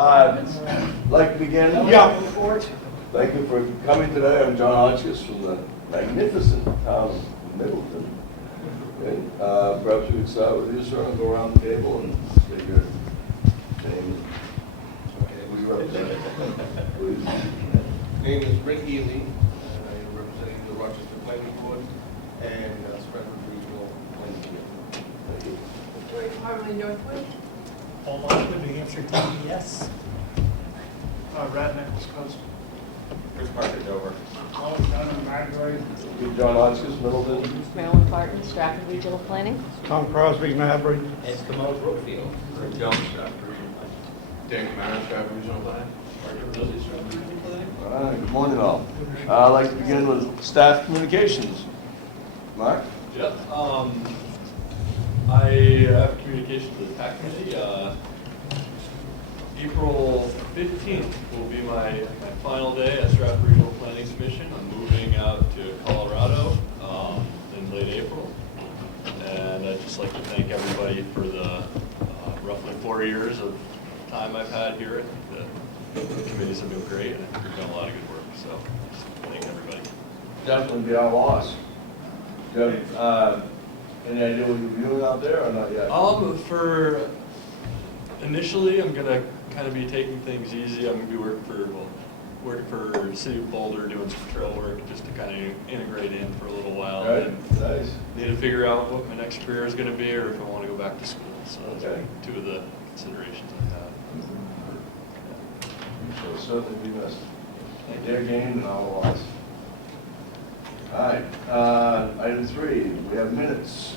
I'd like to begin. Yeah. Thank you for coming today. I'm John Hotchkiss from the magnificent town of Middleton. And perhaps we could start with you, sir, and go around the table and state your name. Who you represent, please. Name is Rick Healy, and I am representing the Rochester Planning Board and Strafford Regional Planning Committee. Thank you. Victoria Harmony Northwood. Paul Lockwood, New Hampshire TPS. Radnick, Wisconsin. Chris Parker, Dover. You, John Hotchkiss, Middleton. Marilyn Parton, Strafford Regional Planning. Tom Crosby, Mabry. And Comeau, Brookfield. Rick Jones, Strafford Regional Planning. Dan Comeau, Strafford Regional Planning. All right, good morning all. I'd like to begin with staff communications. Mark? Yep. I have communication to the TAC committee. April 15th will be my final day at Strafford Regional Planning Commission. I'm moving out to Colorado in late April. And I'd just like to thank everybody for the roughly 4 years of time I've had here. The committees have been great, and we've done a lot of good work. So just thank everybody. Definitely be our loss. Do you have any idea what you're doing out there or not yet? For initially, I'm gonna kind of be taking things easy. I'm gonna be working for City of Boulder, doing some trail work just to kind of integrate in for a little while. Right, And nice. need to figure out what my next career is gonna be, or if I want to go back to school. So those Okay. are two of the considerations I have. Will certainly be missed. Their gain and our loss. All right, item 3, we have minutes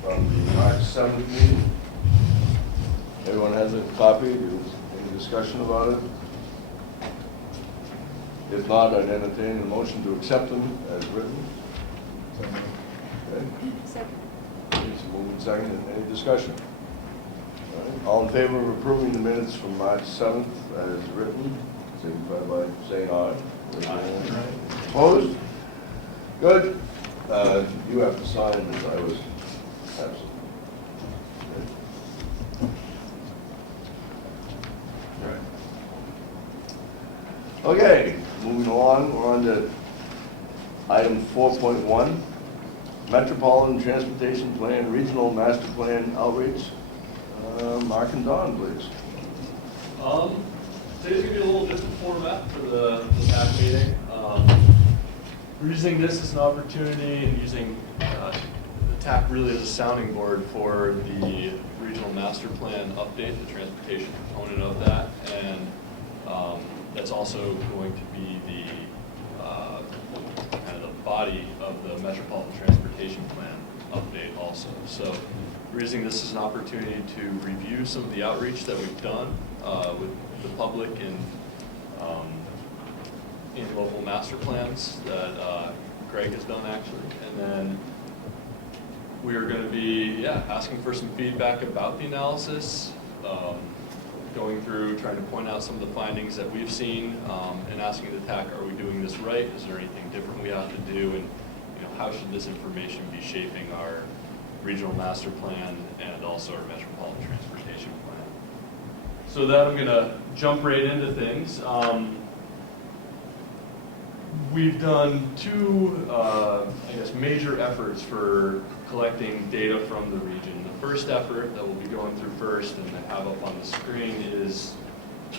from the March 7th meeting. Everyone has a copy? Any discussion about it? If not, I'd entertain a motion to accept them as written. Okay. Second. It's moved and seconded. Any discussion? All right. All in favor of approving the minutes from March 7th as written, signify by saying aye. Opposed? Good. You have to sign as I was absent. Okay, moving along, we're on to item 4.1, Metropolitan Transportation Plan, Regional Master Plan Outreach. Mark and Don, please. Today's gonna be a little different format for the TAC meeting. We're using this as an opportunity and using the TAC really as a sounding board for the Regional Master Plan update, the transportation component of that, and that's also going to be the kind of the body of the Metropolitan Transportation Plan update also. So we're using this as an opportunity to review some of the outreach that we've done with the public in local master plans that Greg has done actually. And then we are going to be asking for some feedback about the analysis, going through, trying to point out some of the findings that we've seen, and asking the TAC, are we doing this right? Is there anything different we have to do? And how should this information be shaping our regional master plan and also our metropolitan transportation plan? So that I'm going to jump right into things. We've done two, major efforts for collecting data from the region. The first effort that we'll be going through first and I have up on the screen is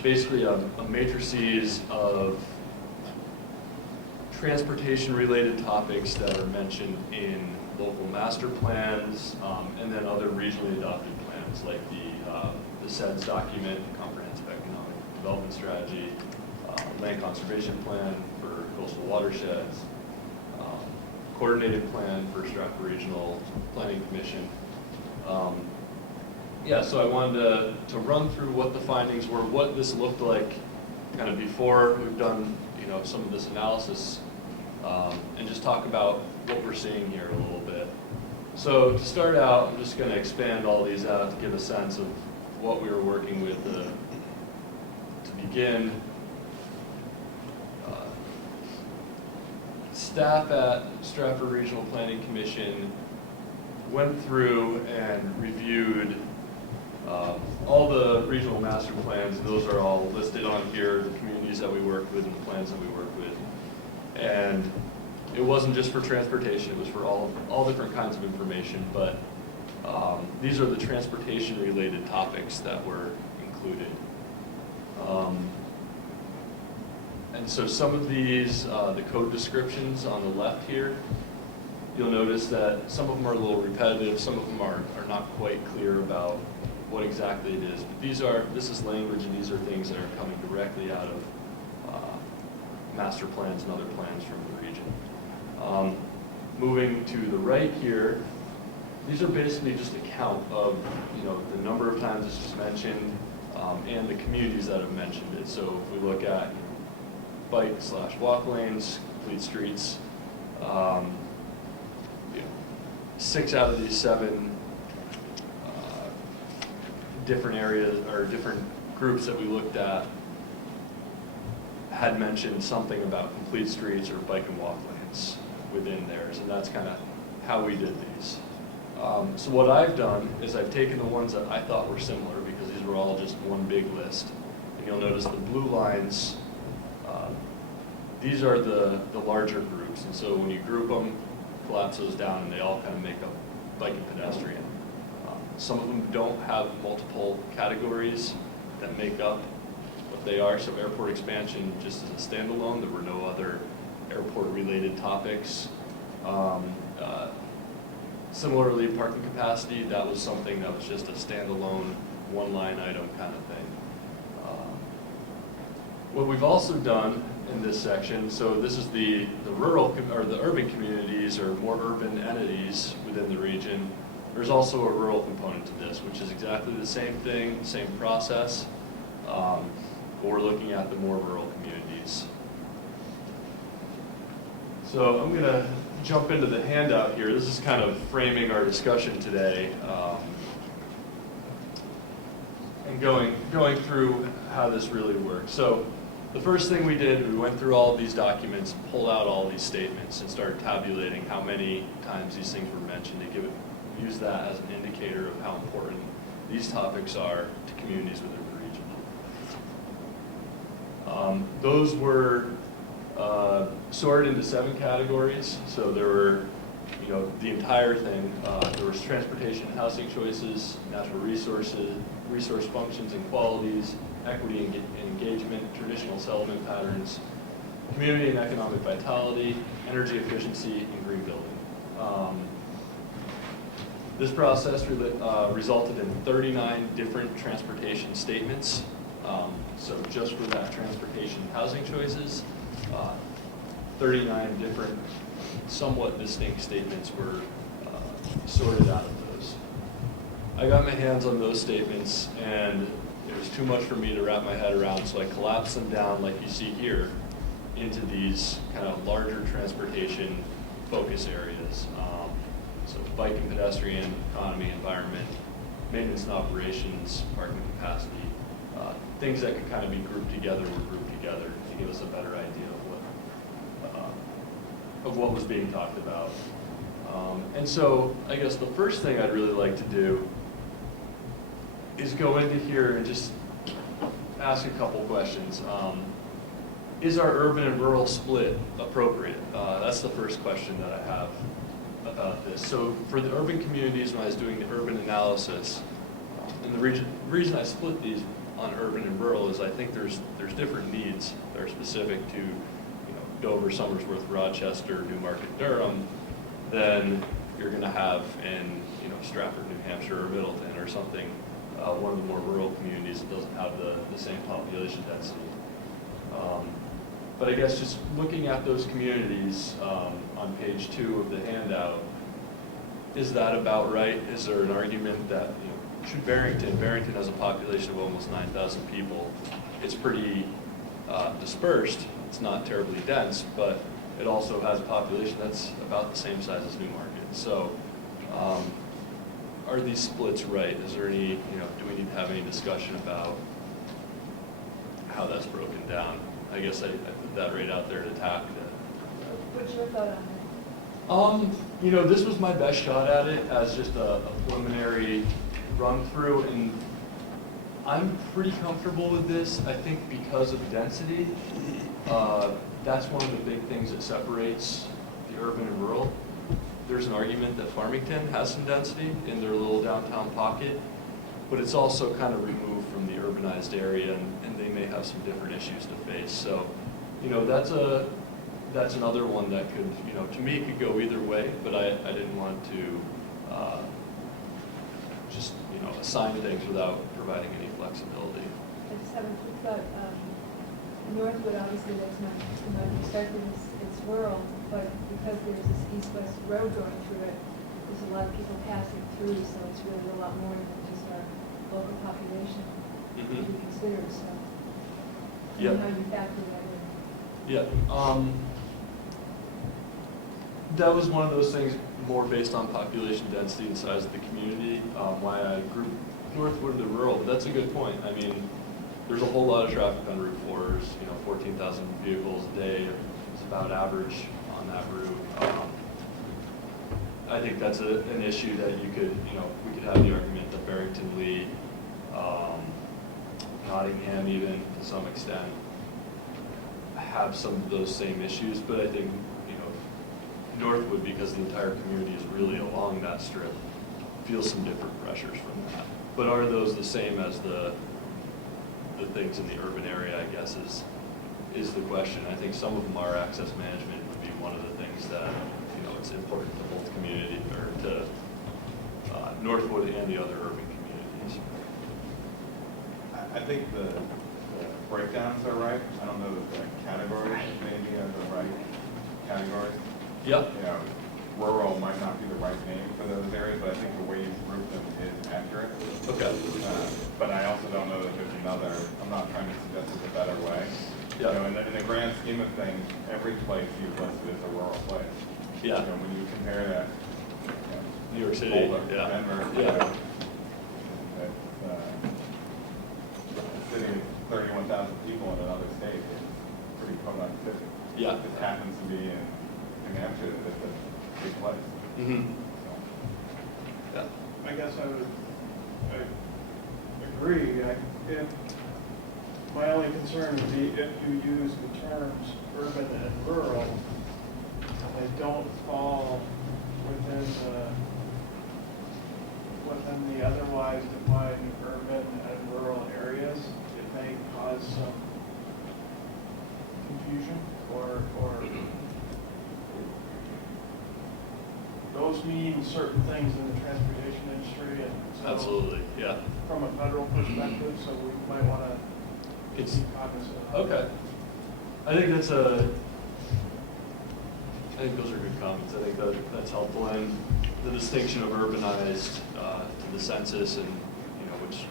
basically a matrices of transportation-related topics that are mentioned in local master plans and then other regionally adopted plans like the SEDS document, the Comprehensive Economic Development Strategy, Land Conservation Plan for coastal watersheds, coordinated plan for Strafford Regional Planning Commission. So I wanted to run through what the findings were, what this looked like kind of before we've done some of this analysis, and just talk about what we're seeing here a little bit. So to start out, I'm just going to expand all these out to give a sense of what we were working with to begin. Staff at Strafford Regional Planning Commission went through and reviewed All the regional master plans, those are all listed on here, the communities that we work with and the plans that we work with. And it wasn't just for transportation, it was for all different kinds of information, but these are the transportation-related topics that were included. And so some of these, the code descriptions on the left here, you'll notice that some of them are a little repetitive, some of them are not quite clear about what exactly it is. But this is language, and these are things that are coming directly out of master plans and other plans from the region. Moving to the right here, these are basically just a count of the number of times this is mentioned and the communities that have mentioned it. So if we look at bike/walk lanes, complete streets, 6 out of these 7 different areas or different groups that we looked at had mentioned something about complete streets or bike and walk lanes within theirs, and that's kind of how we did these. So what I've done is I've taken the ones that I thought were similar, because these were all just one big list, and you'll notice the blue lines, these are the larger groups, and so when you group them, collapse those down, and they all kind of make up bike and pedestrian. Some of them don't have multiple categories that make up what they are. So airport expansion just as a standalone, there were no other airport-related topics. Similarly, parking capacity, that was something that was just a standalone, one-line item kind of thing. What we've also done in this section, so this is the rural or the urban communities or more urban entities within the region. There's also a rural component to this, which is exactly the same thing, same process, but we're looking at the more rural communities. So I'm going to jump into the handout here. This is kind of framing our discussion today and going through how this really works. So the first thing we did, we went through all of these documents, pulled out all these statements, and started tabulating how many times these things were mentioned to use that as an indicator of how important these topics are to communities within the region. Those were sorted into 7 categories. So there were, the entire thing. There was transportation and housing choices, natural resources, resource functions and qualities, equity and engagement, traditional settlement patterns, community and economic vitality, energy efficiency, and green building. This process resulted in 39 different transportation statements. So just for that transportation and housing choices, 39 different, somewhat distinct statements were sorted out of those. I got my hands on those statements, and it was too much for me to wrap my head around, so I collapsed them down, like you see here, into these kind of larger transportation focus areas. So bike and pedestrian, economy, environment, maintenance and operations, parking capacity, things that could kind of be grouped together were grouped together to give us a better idea of what was being talked about. And so I guess the first thing I'd really like to do is go into here and just ask a couple questions. Is our urban and rural split appropriate? That's the first question that I have about this. So for the urban communities, when I was doing the urban analysis, and the reason I split these on urban and rural is I think there's different needs that are specific to Dover, Somersworth, Rochester, Newmarket, Durham than you're going to have in Strafford, New Hampshire, or Middleton, or something, one of the more rural communities that doesn't have the same population density. But I guess just looking at those communities on page 2 of the handout, is that about right? Is there an argument that should Barrington has a population of almost 9,000 people. It's pretty dispersed. It's not terribly dense, but it also has a population that's about the same size as Newmarket. So are these splits right? Is there any, do we need to have any discussion about how that's broken down? I guess I put that right out there to TAC. What's your thought on it? This was my best shot at it as just a preliminary run through, and I'm pretty comfortable with this. I think because of density, that's one of the big things that separates the urban and rural. There's an argument that Farmington has some density in their little downtown pocket, but it's also kind of removed from the urbanized area, and they may have some different issues to face. So, you know, that's another one that could, you know, to me, it could go either way, but I didn't want to just, you know, assign things without providing any flexibility. I just haven't thought, Northwood, obviously, that's not expected, it's rural, but because there's this east-west road going through it, there's a lot of people passing through, so it's really a lot more than just our local population to be considered, so. I don't know how you factor that in. Yeah. That was one of those things more based on population density and size of the community, why I grouped Northwood into rural, but that's a good point. I mean, there's a whole lot of traffic on Route 4s, you know, 14,000 vehicles a day is about average on that route. I think that's an issue that you could, you know, we could have the argument that Barrington, Lee, Nottingham even to some extent have some of those same issues, but I think, you know, Northwood, because the entire community is really along that strip, feels some different pressures from that. But are those the same as the things in the urban area, I guess, is the question. I think some of them are access management would be one of the things that, you know, it's important to both community, or to Northwood and the other urban communities. I think the breakdowns are right. I don't know that the categories maybe are the right categories. Yep. You know, rural might not be the right name for those areas, but I think the way you group them is accurate. Okay. But I also don't know that there's another, I'm not trying to suggest there's a better way. Yeah. You know, in the grand scheme of things, every place you've listed is a rural place. Yeah. You know, when you compare that, you know, New York City. Boulder, Yeah. Denver, Yeah. a city of 31,000 people in another state, it's pretty productive. Yeah. It just happens to be in New Hampshire, that's a big place. Mm-hmm. So, Yeah. I guess I agree. My only concern would be if you use the terms urban and rural, they don't fall within the otherwise defined urban and rural areas. It may cause some confusion or those mean certain things in the transportation industry, and so Absolutely. Yeah. from a federal perspective, so we might want to be It's cognizant of. okay. I think those are good comments. I think that's helpful, and the distinction of urbanized to the census, and you know, which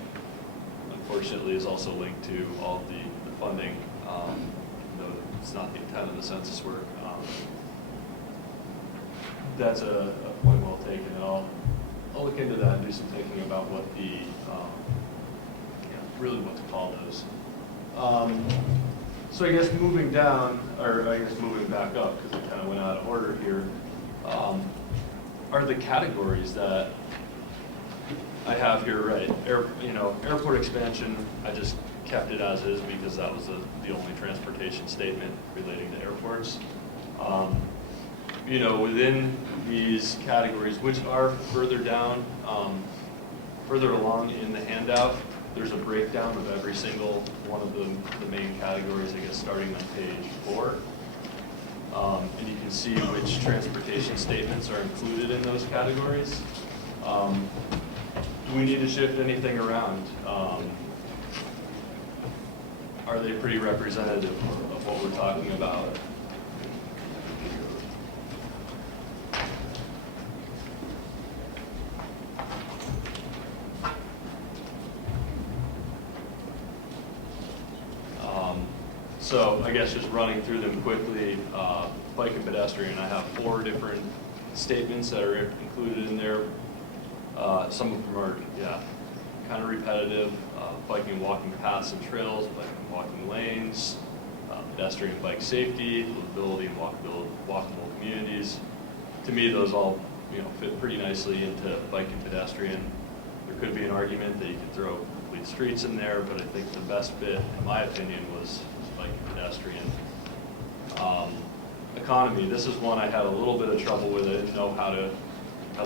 unfortunately is also linked to all of the funding, though it's not the intent of the census work. That's a point well taken. I'll look into that and do some thinking about what really what to call those. So I guess moving down, or I guess moving back up, because it kind of went out of order here, are the categories that I have here right. Airport expansion, I just kept it as is because that was the only transportation statement relating to airports. Within these categories, which are further down, further along in the handout, there's a breakdown of every single one of the main categories, I guess, starting on page 4. And you can see which transportation statements are included in those categories. Do we need to shift anything around? Are they pretty representative of what we're talking about? So I guess just running through them quickly, bike and pedestrian, I have 4 different statements that are included in there. Some of them are, kind of repetitive. Biking and walking paths and trails, biking and walking lanes, pedestrian and bike safety, livability and walkable communities. To me, those all fit pretty nicely into bike and pedestrian. There could be an argument that you could throw complete complete streets in there, but I think the best bit, in my opinion, was bike and pedestrian. Economy, this is one I had a little bit of trouble with. I didn't know how to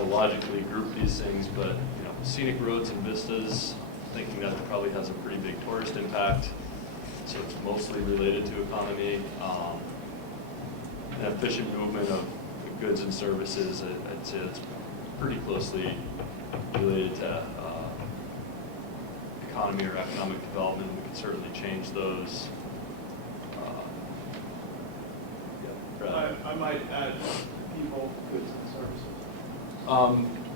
logically group these things, but you know, scenic roads and vistas, thinking that it probably has a pretty big tourist impact, so it's mostly related to economy. And efficient movement of goods and services, I'd say it's pretty closely related to economy or economic development. We could certainly change those. I might add people, goods and services.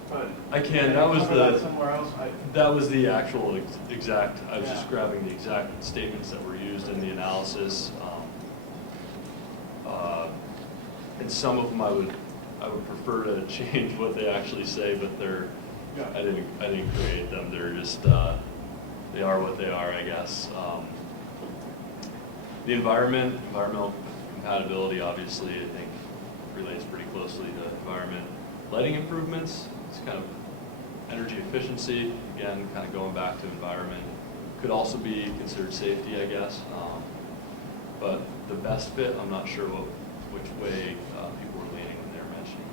But I can. That was cover the that somewhere else. that was the actual exact. I was just grabbing the exact statements that were used in the analysis, and some of them I would prefer to change what they actually say, but they're. Yeah. I didn't create them. They're just they are what they are, I guess. The environmental compatibility, obviously, I think relates pretty closely to environment. Lighting improvements, it's kind of energy efficiency, again, kind of going back to environment. Could also be considered safety, I guess. But the best fit, I'm not sure which way people were leaning when they were mentioning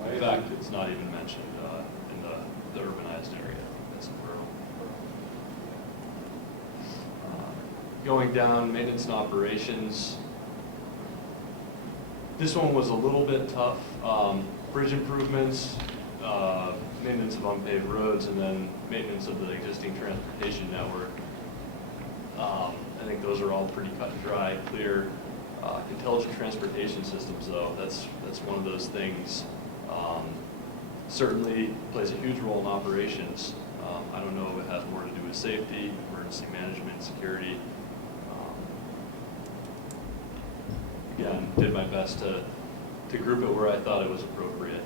that. In fact, it's not even mentioned in the urbanized area. That's rural. Going down, maintenance and operations. This one was a little bit tough. Bridge improvements, maintenance of unpaved roads, and then maintenance of the existing transportation network. I think those are all pretty cut and dry, clear. Intelligent transportation systems, though, that's one of those things. Certainly plays a huge role in operations. I don't know if it has more to do with safety, emergency management, security. Again, did my best to group it where I thought it was appropriate.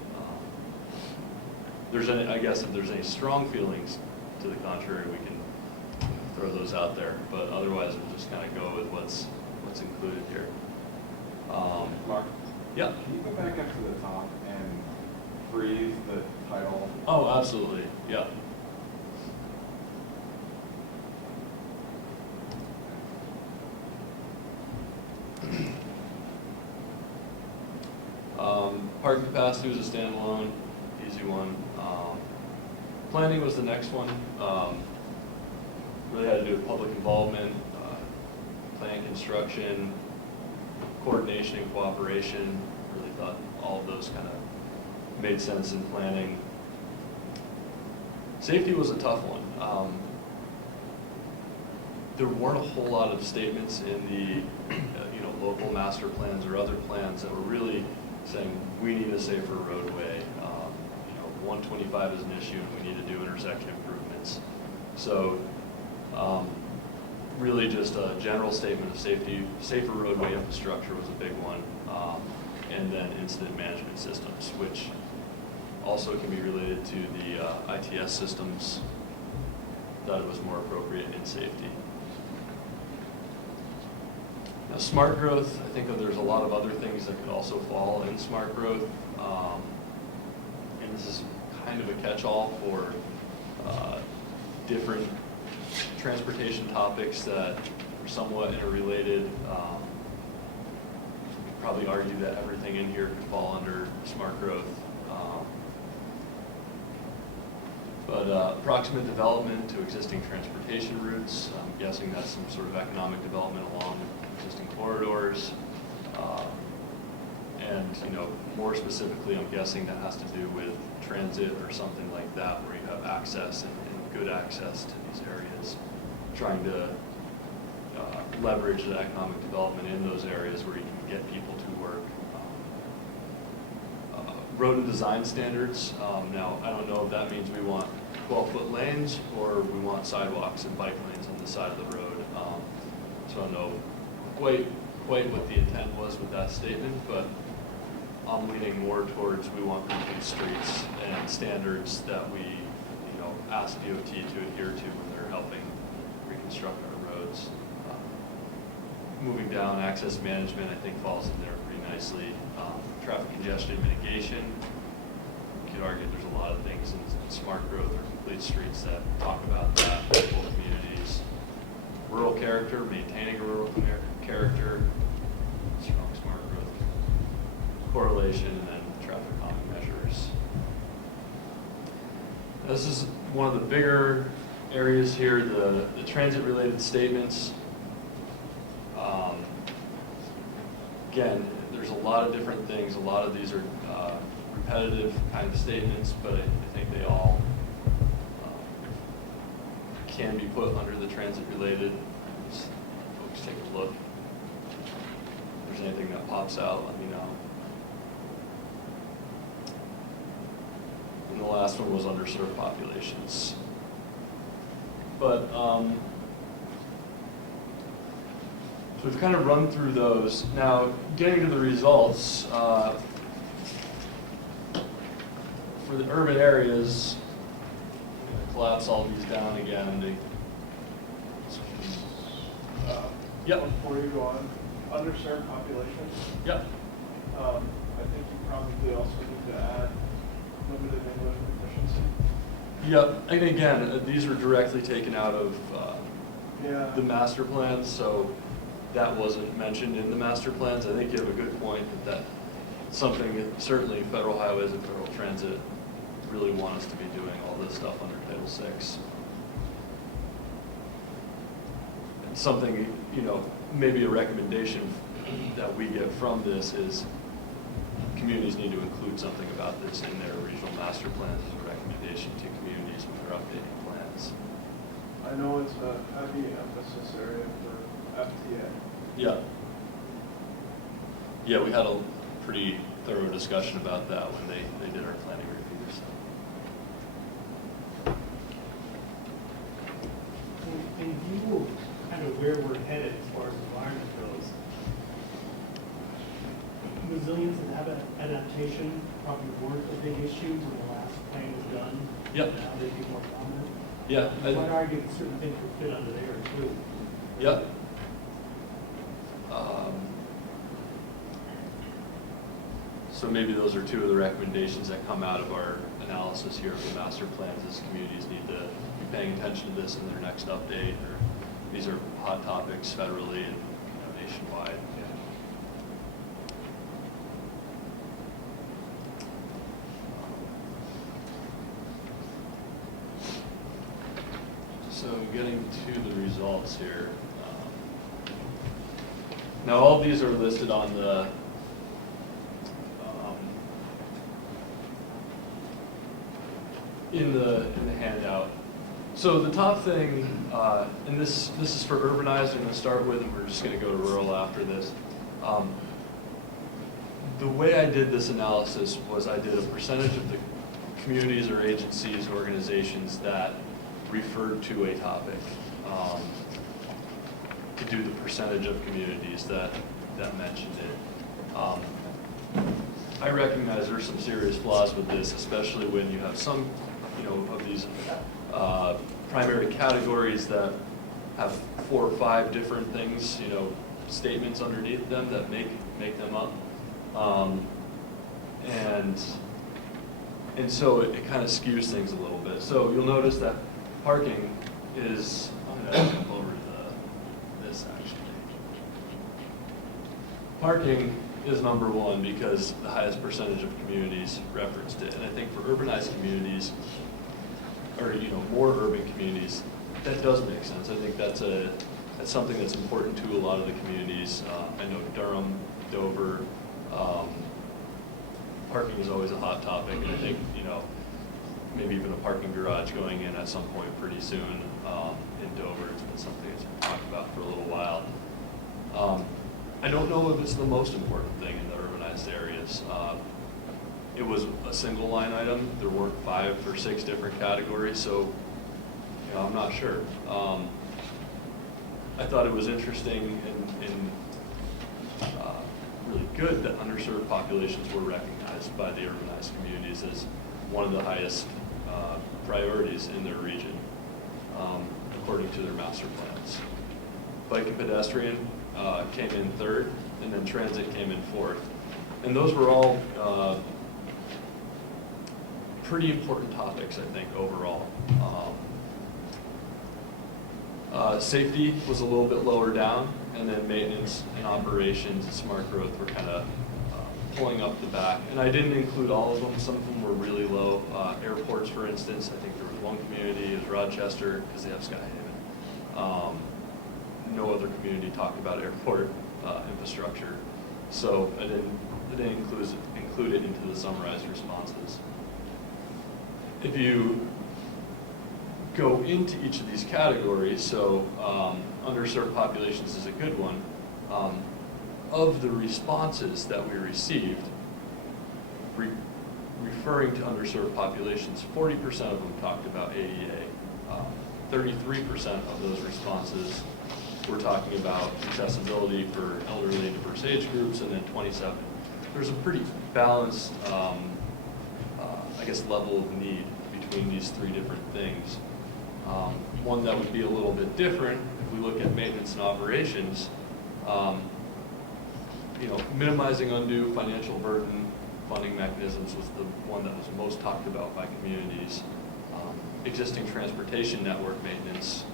I guess if there's any strong feelings to the contrary, we can throw those out there. But otherwise, we'll just kind of go with what's included here. Mark? Yeah. Can you go back up to the top and freeze the title? Oh, absolutely. Yeah. Parking capacity was a standalone, easy one. Planning was the next one. Really had to do with public involvement, plan construction, coordination and cooperation. Really thought all of those kind of made sense in planning. Safety was a tough one. There weren't a whole lot of statements in the local master plans or other plans that were really saying we need a safer roadway. 125 is an issue and we need to do intersection improvements. So really just a general statement of safety. Safer roadway infrastructure was a big one. And then incident management systems, which also can be related to the ITS systems, that it was more appropriate in safety. Now, smart growth, I think that there's a lot of other things that could also fall in smart growth. And this is kind of a catch-all for different transportation topics that are somewhat interrelated. You could probably argue that everything in here could fall under smart growth. But approximate development to existing transportation routes, I'm guessing that's some sort of economic development along existing corridors. And more specifically, I'm guessing that has to do with transit or something like that, where you have access and good access to these areas. Trying to leverage the economic development in those areas where you can get people to work. Road and design standards. Now, I don't know if that means we want 12-foot lanes or we want sidewalks and bike lanes on the side of the road. So I don't know quite what the intent was with that statement, but I'm leaning more towards we want complete streets and standards that we, ask DOT to adhere to when they're helping reconstruct our roads. Moving down, access management, I think falls in there pretty nicely. Traffic congestion mitigation, could argue there's a lot of things in smart growth or complete streets that talk about that, local communities, rural character, maintaining a rural character, strong smart growth correlation, and then traffic calming measures. This is one of the bigger areas here, the transit-related statements. Again, there's a lot of different things. A lot of these are repetitive kind of statements, but I think they all can be put under the transit-related. Just folks take a look. If there's anything that pops out, let me know. And the last one was underserved populations. But so we've kind of run through those. Now, getting to the results, for the urban areas, I'm going to collapse all these down again. Yep. Before you go on, underserved populations, Yep. I think you probably also need to add limited English proficiency. Yep. And again, these were directly taken out of Yeah. the master plans, so that wasn't mentioned in the master plans. I think you have a good point that something that certainly federal highways and federal transit really want us to be doing all this stuff under Title VI. And something, you know, maybe a recommendation that we get from this is communities need to include something about this in their regional master plans as a recommendation to communities when they're updating plans. I know it's a heavy emphasis area for FTA. Yeah. Yeah, we had a pretty thorough discussion about that when they did our planning reviews. In view of kind of where we're headed as far as environment goes, resilience and adaptation probably weren't a big issue when the last plan was done. Yep. Now they'd be more prominent. Yeah. I might argue that certain things would fit under there too. Yep. So maybe those are two of the recommendations that come out of our analysis here of the master plans, is communities need to be paying attention to this in their next update, or these are hot topics federally and nationwide. So getting to the results here. Now all these are listed on the in the handout. So the top thing, and this is for urbanized, I'm going to start with, and we're just going to go to rural after this. The way I did this analysis was I did a percentage of the communities or agencies, organizations that referred to a topic, to do the percentage of communities that mentioned it. I recognize there's some serious flaws with this, especially when you have some, of these primary categories that have 4 or 5 different things, statements underneath them that make them up, and so it kind of skews things a little bit. So you'll notice that parking is, I'm going to jump over to this actually. Parking is number 1 because the highest percentage of communities referenced it. And I think for urbanized communities, or more urban communities, that does make sense. I think that's something that's important to a lot of the communities. I know Durham, Dover, parking is always a hot topic, and I think maybe even a parking garage going in at some point pretty soon in Dover. It's been something that's been talked about for a little while. I don't know if it's the most important thing in the urbanized areas. It was a single line item. There weren't 5 or 6 different categories, so I'm not sure. I thought it was interesting and really good that underserved populations were recognized by the urbanized communities as one of the highest priorities in their region, according to their master plans. Bike and pedestrian came in 3rd, and then transit came in 4th. And those were all pretty important topics, I think, overall. Safety was a little bit lower down, and then maintenance and operations and smart growth were kind of pulling up the back. And I didn't include all of them. Some of them were really low. Airports, for instance, I think there was one community, it was Rochester, because they have Skyhaven. No other community talked about airport infrastructure. So I didn't include it into the summarized responses. If you go into each of these categories, so underserved populations is a good one. Of the responses that we received, referring to underserved populations, 40% of them talked about ADA. 33% of those responses were talking about accessibility for elderly and diverse age groups, and then 27. There's a pretty balanced, I guess, level of need between these three different things. One that would be a little bit different, if we look at maintenance and operations, minimizing undue financial burden, funding mechanisms was the one that was most talked about by communities. Existing transportation network maintenance,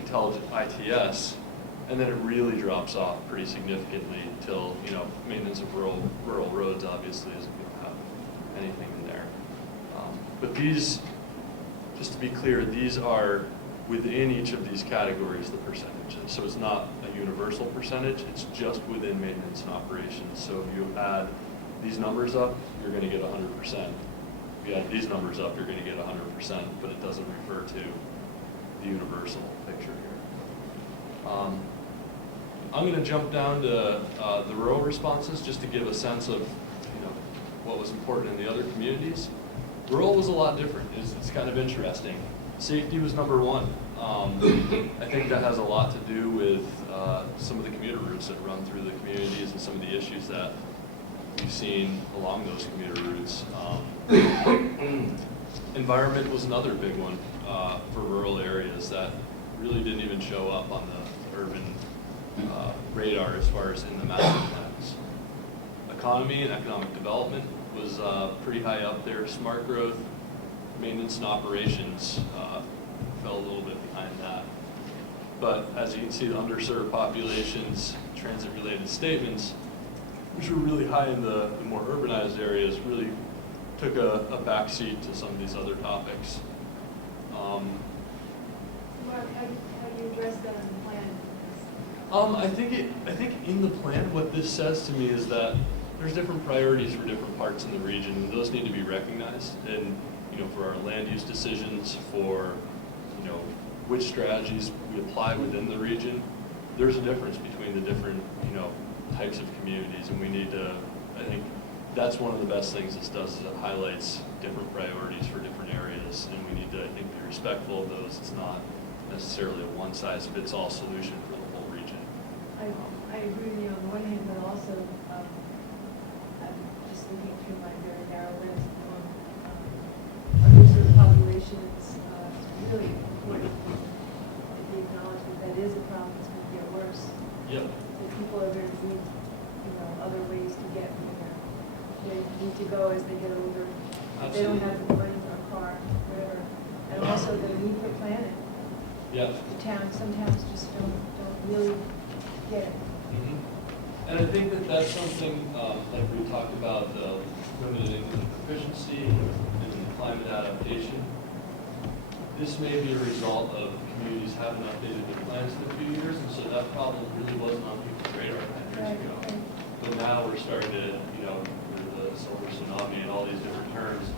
intelligent ITS, and then it really drops off pretty significantly till, maintenance of rural roads obviously isn't going to have anything in there. But these, just to be clear, these are within each of these categories, the percentages. So it's not a universal percentage, it's just within maintenance and operations. So if you add these numbers up, you're going to get 100%. If you add these numbers up, you're going to get 100%, but it doesn't refer to the universal picture here. I'm going to jump down to the rural responses just to give a sense of what was important in the other communities. Rural was a lot different. It's kind of interesting. Safety was number one. I think that has a lot to do with some of the commuter routes that run through the communities and some of the issues that we've seen along those commuter routes. Environment was another big one for rural areas that really didn't even show up on the urban radar as far as in the master plans. Economy and economic development was pretty high up there. Smart growth, maintenance and operations fell a little bit behind that. But as you can see, the underserved populations, transit-related statements, which were really high in the more urbanized areas, really took a backseat to some of these other topics. Mark, how do you address that in the plan? I think in the plan, what this says to me is that there's different priorities for different parts in the region, and those need to be recognized. And for our land use decisions, for which strategies we apply within the region, there's a difference between the different types of communities, and we need to. I think that's one of the best things this does is it highlights different priorities for different areas, and we need to, I think, be respectful of those. It's not necessarily a one-size-fits-all solution for the whole region. I agree with you on the one hand, but also I'm just looking through my very narrow list on underserved populations. It's really important that we acknowledge that is a problem that's going to get worse. Yep. That people are going to need, other ways to get where they need to go as they get older. If they don't have the money for a car, whatever. And also the need for planning. Yep. Some towns just don't really get it. And I think that's something, like we talked about, limited income proficiency and climate adaptation. This may be a result of communities having updated their plans in a few years, and so that problem really wasn't on people's radar 10 years ago. But now we're starting to, with the solar tsunami and all these different terms,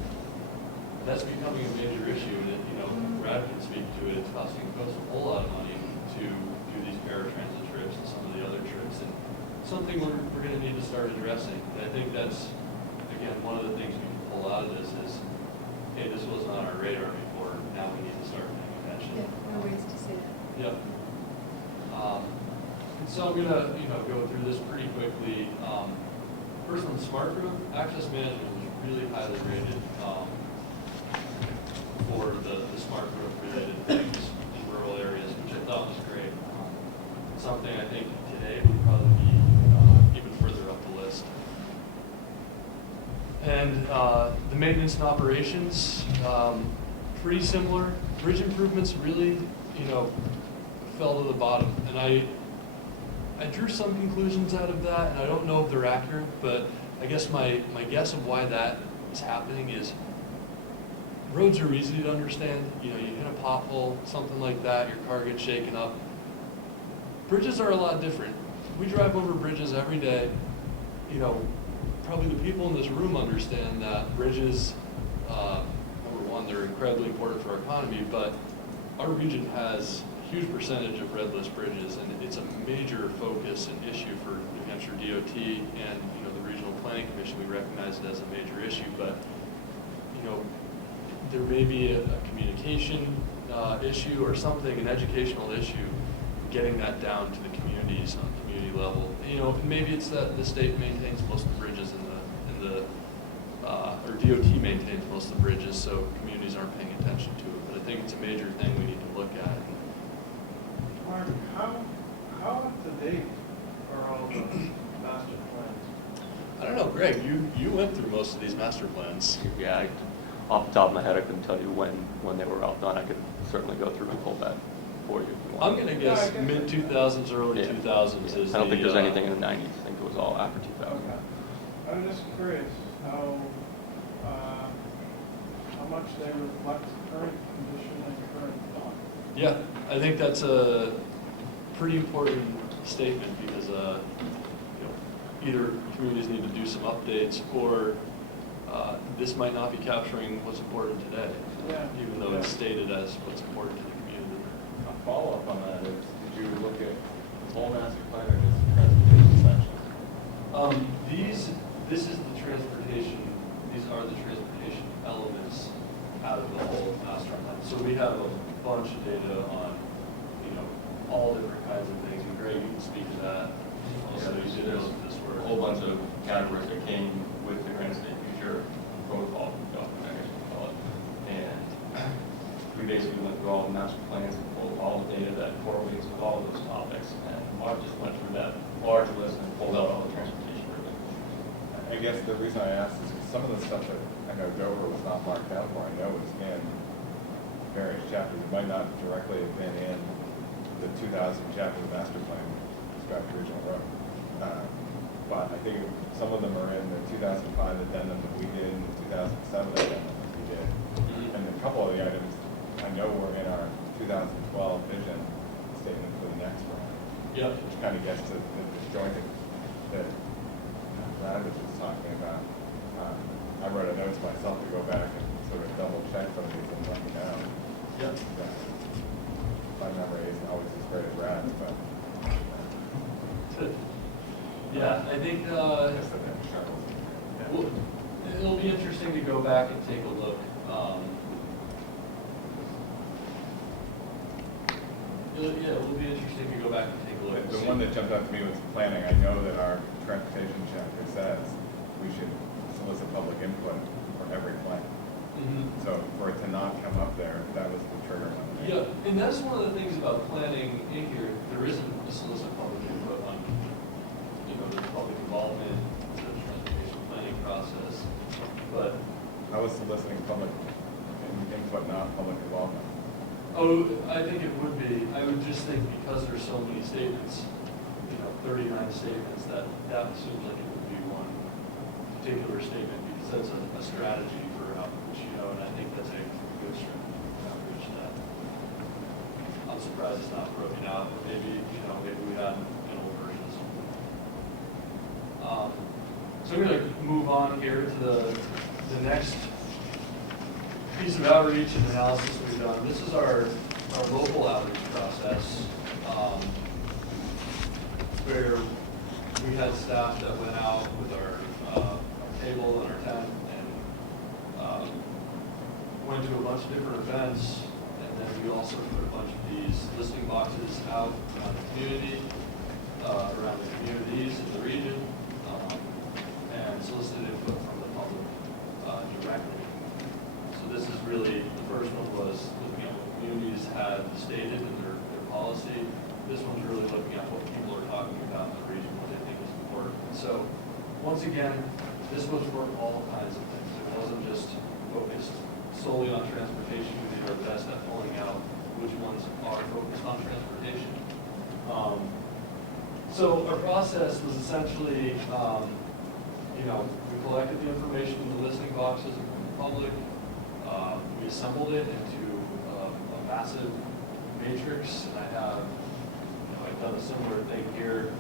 that's becoming a major issue. And Brad can speak to it. It's costing us a whole lot of money to do these paratransit trips and some of the other trips, and something we're going to need to start addressing. And I think that's, again, one of the things we can pull out of this is, hey, this wasn't on our radar before. Now we need to start paying attention. Yeah, there are ways to say that. Yep. And so I'm gonna, go through this pretty quickly. First on smart growth, access management was really highly rated for the smart growth related things in rural areas, which I thought was great. Something I think today would probably be even further up the list. And maintenance and operations, pretty similar. Bridge improvements really, fell to the bottom. And I drew some conclusions out of that, and I don't know if they're accurate, but I guess my guess of why that is happening is roads are easy to understand. You hit a pothole, something like that, your car gets shaken up. Bridges are a lot different. We drive over bridges every day. Probably the people in this room understand that bridges, number one, they're incredibly important for our economy, but our region has a huge percentage of red list bridges, and it's a major focus and issue for New Hampshire DOT and, the Regional Planning Commission. We recognize it as a major issue, but, there may be a communication issue or something, an educational issue, getting that down to the communities on a community level. Maybe it's that the state maintains most of the bridges or DOT maintains most of the bridges, so communities aren't paying attention to it. But I think it's a major thing we need to look at. Mark, how up to date are all the master plans? I don't know, Greg, you went through most of these master plans. Yeah, off the top of my head, I couldn't tell you when they were all done. I could certainly go through and pull that for you if you want. I'm gonna guess mid-2000s, early Yeah. 2000s is I don't think there's the, anything in the 90s. I think it was all after 2000. Okay. I'm just curious how much they reflect current condition and current thought. Yeah, I think that's a pretty important statement because, either communities need to do some updates or this might not be capturing what's important today, Yeah. even though it's stated as what's important to the community. A follow-up on that is, did you look at the whole master plan or just the transportation section? This is the transportation, these are the transportation elements out of the whole master plan. So we have a bunch of data on, all different kinds of things, and Greg, you can speak to that. Also, you did There's this a work. whole bunch of categories that came with the Granite State Future Protocol document, I guess you call it. And we basically went through all the master plans and pulled all the data that correlates with all of those topics. And Mark just went through that large list and pulled out all the transportation ribbon. I guess the reason I asked is because some of the stuff that I know Dover was not marked out for, I know is in various chapters. It might not directly have been in the 2000 chapter of the master plan, Strafford Regional Road. But I think some of them are in the 2005 addendum that we did, and the 2007 addendum that we did. And a couple of the items I know were in our 2012 vision statement for the next round. Yep. Which kind of gets to the disjointing that Brad was just talking about. I wrote a note to myself to go back and sort of double check some of these and let me know. Yep. My memory isn't always as great as Brad's, but. Yeah, I think it'll be interesting to go back and take a look. It will be interesting to go back and take a look. The one that jumped out to me was planning. I know that our transportation chapter says we should solicit public input for every plan. Mhm. So for it to not come up there, that was the trigger one. Yeah, and that's one of the things about planning in here. There isn't a solicit public input on, the public involvement, the transportation planning process, but. I was soliciting public input, not public involvement. Oh, I think it would be. I would just think because there's so many statements, 39 statements, that would seem like it would be one particular statement because that's a strategy for outreach, and I think that's a good strategy for outreach that I'm surprised it's not broken out, but maybe we had an old version of something. So we're going to move on here to the next piece of outreach and analysis we've done. This is our local outreach process, where we had staff that went out with our table and our tent and went to a bunch of different events, and then we also put a bunch of these listening boxes out around the community, around the communities in the region, and solicited input from the public directly. So this is really, the first one was looking at what communities had stated in their policy. This one's really looking at what people are talking about in the region, what they think is important. So once again, this was for all kinds of things. It wasn't just focused solely on transportation, we did our best at pulling out which ones are focused on transportation. So our process was essentially, we collected the information in the listening boxes from the public. We assembled it into a massive matrix, and I've done a similar thing here.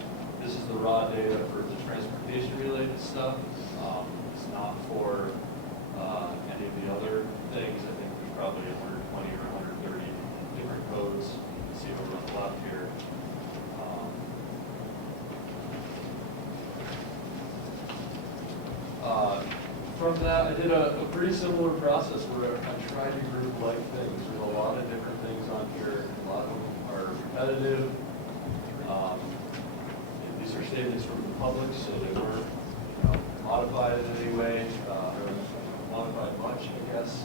This is the raw data for the transportation-related stuff. It's not for any of the other things. I think there's probably 120 or 130 different codes. You can see over on the left here. From that, I did a pretty similar process where I tried to group like things. There's a lot of different things on here. A lot of them are repetitive. These are statements from the public, so they weren't modified in any way, or modified much, I guess.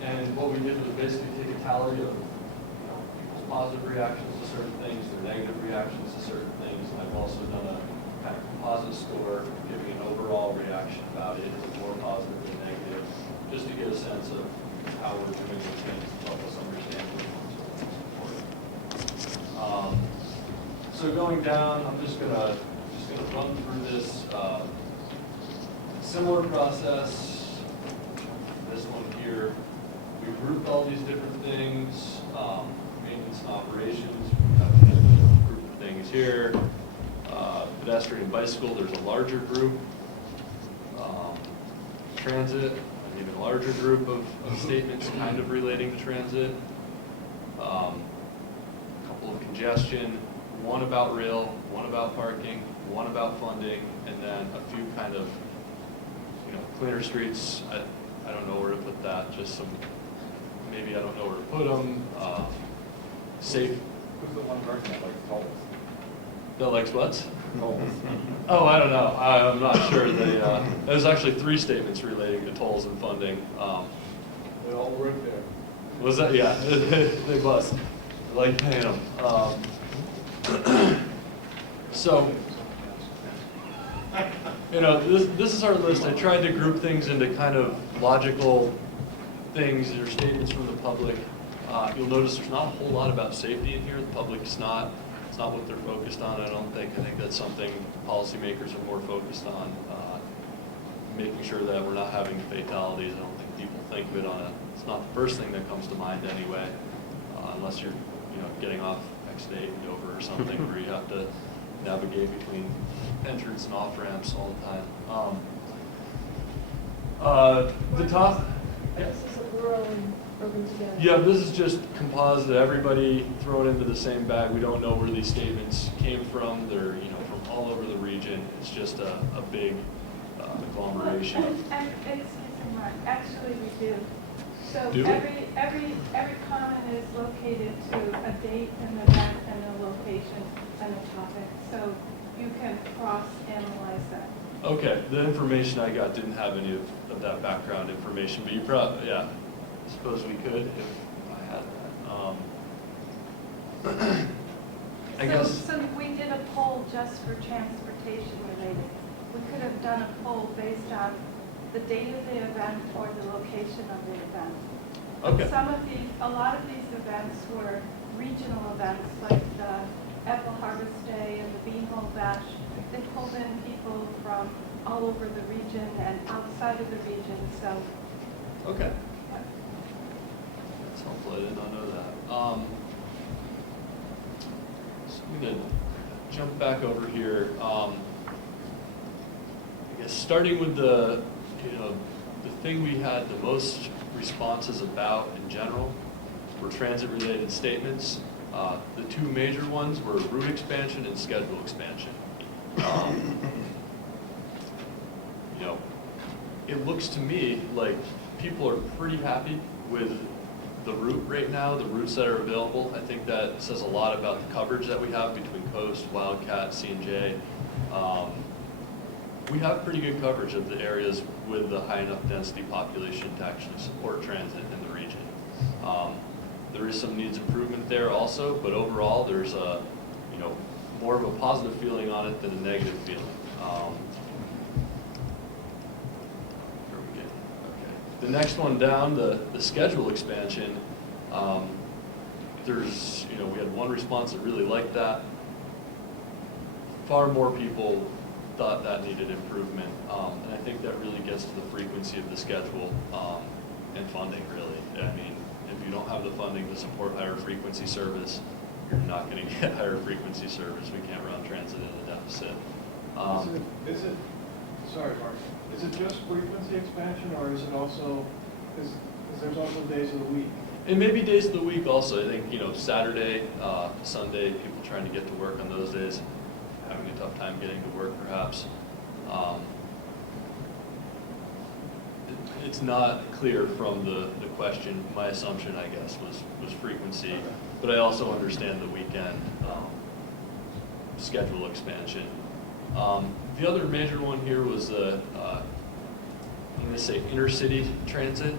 And what we did was basically take a tally of people's positive reactions to certain things, their negative reactions to certain things. And I've also done a kind of composite score, giving an overall reaction about it, is it more positive than negative, just to get a sense of how we're doing with things, to help us understand which ones are most important. So going down, I'm just gonna run through this similar process. This one here, we grouped all these different things, maintenance and operations. We have a group of things here. Pedestrian and bicycle, there's a larger group. Transit, an even larger group of statements kind of relating to transit. A couple of congestion, one about rail, one about parking, one about funding, and then a few kind of, cleaner streets. I don't know where to put that, just some, maybe I don't know where to put them. Safe. Who's the one person that likes tolls? That likes what? Tolls. Oh, I don't know. I'm not sure. There's actually 3 statements relating to tolls and funding. They all work there. Was that? Yeah, they must. I like paying them. So, this is our list. I tried to group things into kind of logical things that are statements from the public. You'll notice there's not a whole lot about safety in here. The public's not. It's not what they're focused on, I don't think. I think that's something policymakers are more focused on, making sure that we're not having fatalities. I don't think people think of it it's not the first thing that comes to mind anyway, unless you're, getting off X-8 in Dover or something where you have to navigate between entrance and off ramps all the time. The top. Yeah. This is a rural and urban together. Yeah, this is just composite, everybody thrown into the same bag. We don't know where these statements came from. They're, from all over the region. It's just a big agglomeration. Well, and excuse me, Mark, actually we do. So Do we? every comment is located to a date, an event, and a location, and a topic. So you can cross-analyze that. Okay, the information I got didn't have any of that background information, but you probably, yeah, I suppose we could if I had that. I guess. So we did a poll just for transportation related. We could have done a poll based on the date of the event or the location of the event. Okay. A lot of these events were regional events, like the Apple Harvest Day and the Beanhole Bash. They pulled in people from all over the region and outside of the region, so. Okay. That's helpful, I did not know that. So I'm going to jump back over here. I guess starting with the thing we had the most responses about in general were transit-related statements. The 2 major ones were route expansion and schedule expansion. It looks to me like people are pretty happy with the route right now, the routes that are available. I think that says a lot about the coverage that we have between Coast, Wildcat, C&J. We have pretty good coverage of the areas with the high enough density population to actually support transit in the region. There is some needs improvement there also, but overall there's a, more of a positive feeling on it than a negative feeling. The next one down, the schedule expansion, there's, we had one response that really liked that. Far more people thought that needed improvement, and I think that really gets to the frequency of the schedule and funding, really. I mean, if you don't have the funding to support higher frequency service, you're not going to get higher frequency service. We can't run transit in a deficit. Is it, sorry, Mark, is it just frequency expansion, or is it also, is there's also days of the week? And maybe days of the week also. I think, Saturday, Sunday, people trying to get to work on those days, having a tough time getting to work perhaps. It's not clear from the question. My assumption, I guess, was frequency, but I also understand the weekend schedule expansion. The other major one here was I'm going to say intercity transit,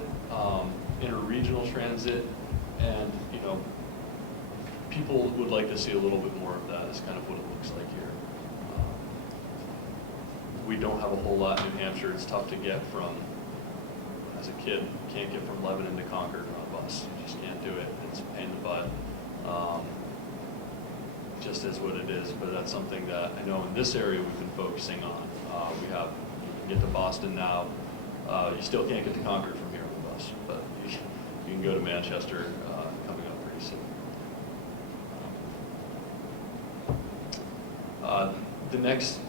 interregional transit, and people would like to see a little bit more of that. Is kind of what it looks like here. We don't have a whole lot in New Hampshire. It's tough to get from, as a kid, you can't get from Lebanon to Concord on a bus. You just can't do it. It's a pain in the butt. Just is what it is, but that's something that I know in this area we've been focusing on. You can get to Boston now. You still can't get to Concord from here on the bus, but you can go to Manchester coming up pretty soon. The next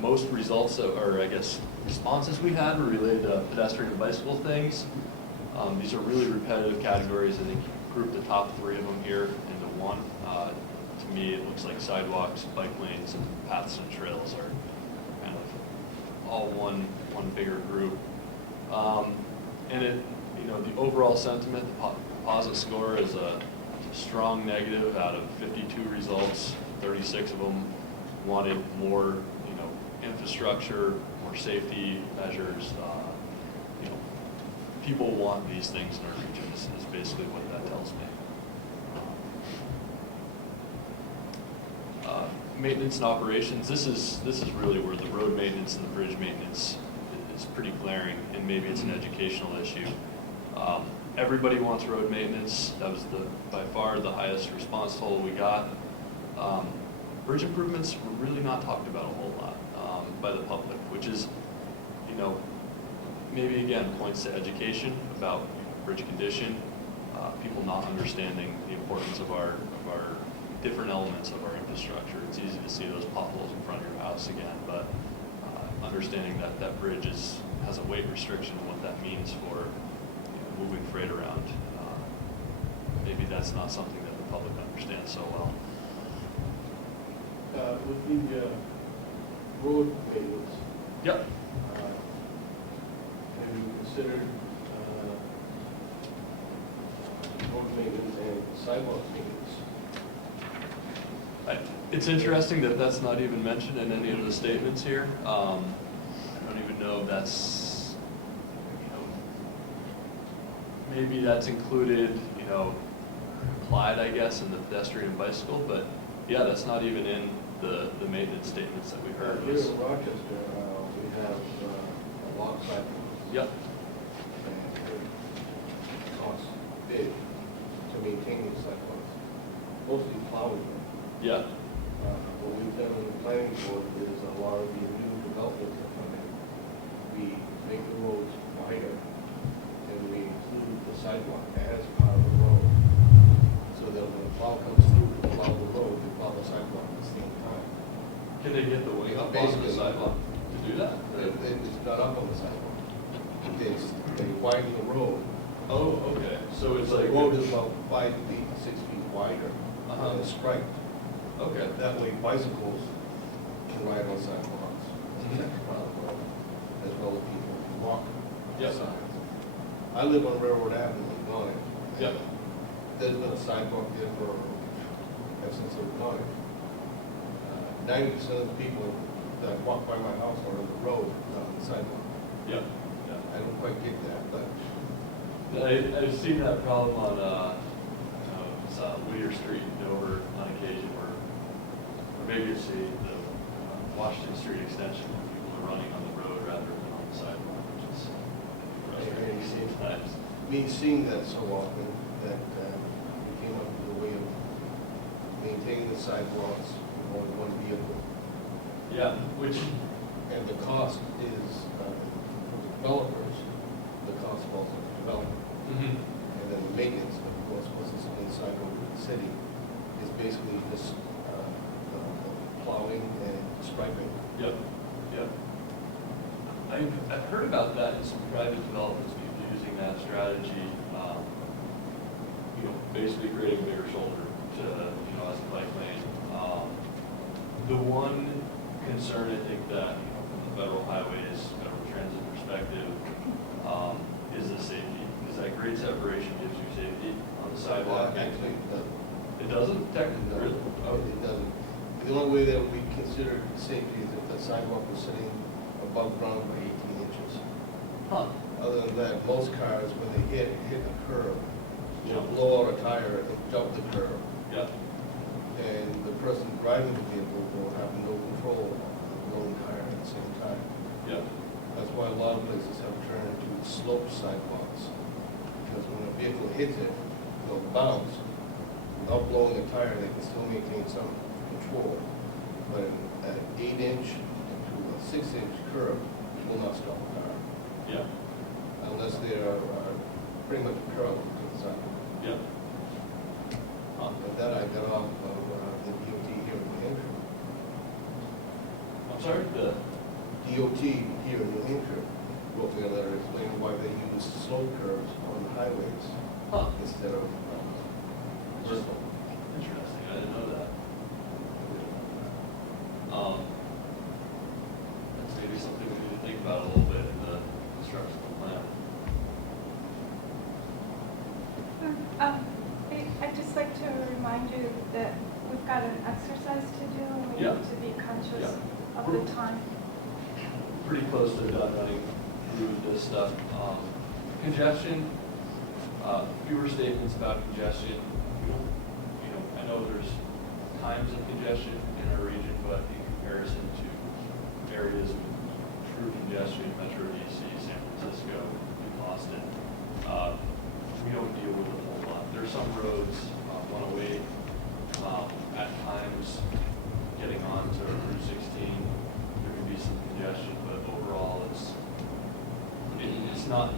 most results, or I guess responses we had were related to pedestrian and bicycle things. These are really repetitive categories. I think you group the top 3 of them here into one. To me, it looks like sidewalks, bike lanes, and paths and trails are kind of all one bigger group. And it, the overall sentiment, the composite score is a strong negative out of 52 results. 36 of them wanted more, infrastructure, more safety measures. People want these things in our region is basically what that tells me. Maintenance and operations. This is really where the road maintenance and the bridge maintenance is pretty glaring, and maybe it's an educational issue. Everybody wants road maintenance. That was by far the highest response total we got. Bridge improvements were really not talked about a whole lot by the public, which is, maybe again points to education about bridge condition, people not understanding the importance of our different elements of our infrastructure. It's easy to see those potholes in front of your house again, but understanding that bridge has a weight restriction and what that means for moving freight around. Maybe that's not something that the public understands so well. With the road maintenance, Yep. have you considered road maintenance and sidewalk maintenance? It's interesting that that's not even mentioned in any of the statements here. I don't even know if that's, maybe that's included, implied, I guess, in the pedestrian and bicycle, but yeah, that's not even in the maintenance statements that we heard. Here in Rochester, we have a lot of sidewalks. Yep. And it costs big to maintain these sidewalks, mostly plowing. Yeah. What we've done in the planning board is a lot of the new developments that come in. We make the roads wider, and we include the sidewalk as part of the road. So that when the plow comes through, to plow the road, they plow the sidewalk at the same time. Can they get the way up onto the sidewalk to do that? It's not up on the sidewalk. They widen the road. Oh, okay. So it's The like, road is about 5 feet, 6 feet wider, and it's striped. okay. That way bicycles can ride on sidewalks, as well as people can walk on Yep. the sides. I live on Railroad Avenue in Gwinnett. Yep. There's been a sidewalk there since I was Gwinnett. 90% of the people that walk by my house are on the road, not on the sidewalk. Yep. I don't quite get that, but I've seen that problem on Wakefield Street in Dover on occasion, or maybe it's the Washington Street extension where people are running on the road rather than on the sidewalk, which is frustrating. and we've seen times. Me seeing that so often that we came up with a way of maintaining the sidewalks with only one vehicle. Yeah, which, And the cost is, for the developers, the cost falls on the developer. And then the maintenance, of course, once it's inside over the city, is basically just plowing and striping. yep, yep. I've heard about that in some private developments, people using that strategy, basically creating a bigger shoulder to, as a bike lane. The one concern I think that, from the federal highways, federal transit perspective, is the safety. Because that grade separation gives you safety on the sidewalk. Actually, it doesn't. It doesn't technically, No, really? Oh, it doesn't. The only way that would be considered safety is if the sidewalk was sitting above ground by 18 inches. huh, Other than that, most cars, when they hit a curb, Jump. blow out a tire and jump the curb. yeah, And the person driving the vehicle will have no control of the blowing tire at the same time. yeah, That's why a lot of places have turned into slope sidewalks. Because when a vehicle hits it, they'll bounce. Without blowing a tire, they can still maintain some control. But an 8-inch to a 6-inch curb will not stop a car. yeah, Unless they are pretty much parallel to the sidewalk. yeah. Huh. But that I got off of the DOT here in New Hampshire. I'm sorry, the, DOT here in New Hampshire wrote me a letter explaining why they use slope curves on the highways huh, instead of vertical. interesting, I didn't know that. That's maybe something we need to think about a little bit in the construction plan. I'd just like to remind you that we've got an exercise to do, and we Yeah. need to be conscious Yeah. of the time. Pretty close to done running through this stuff. Congestion, fewer statements about congestion. We don't, I know there's times of congestion in our region, but in comparison to areas with true congestion, Metro DC, San Francisco, and Boston, we don't deal with a whole lot. There's some roads, 108, at times getting on to Route 16, there can be some congestion, but overall it's not,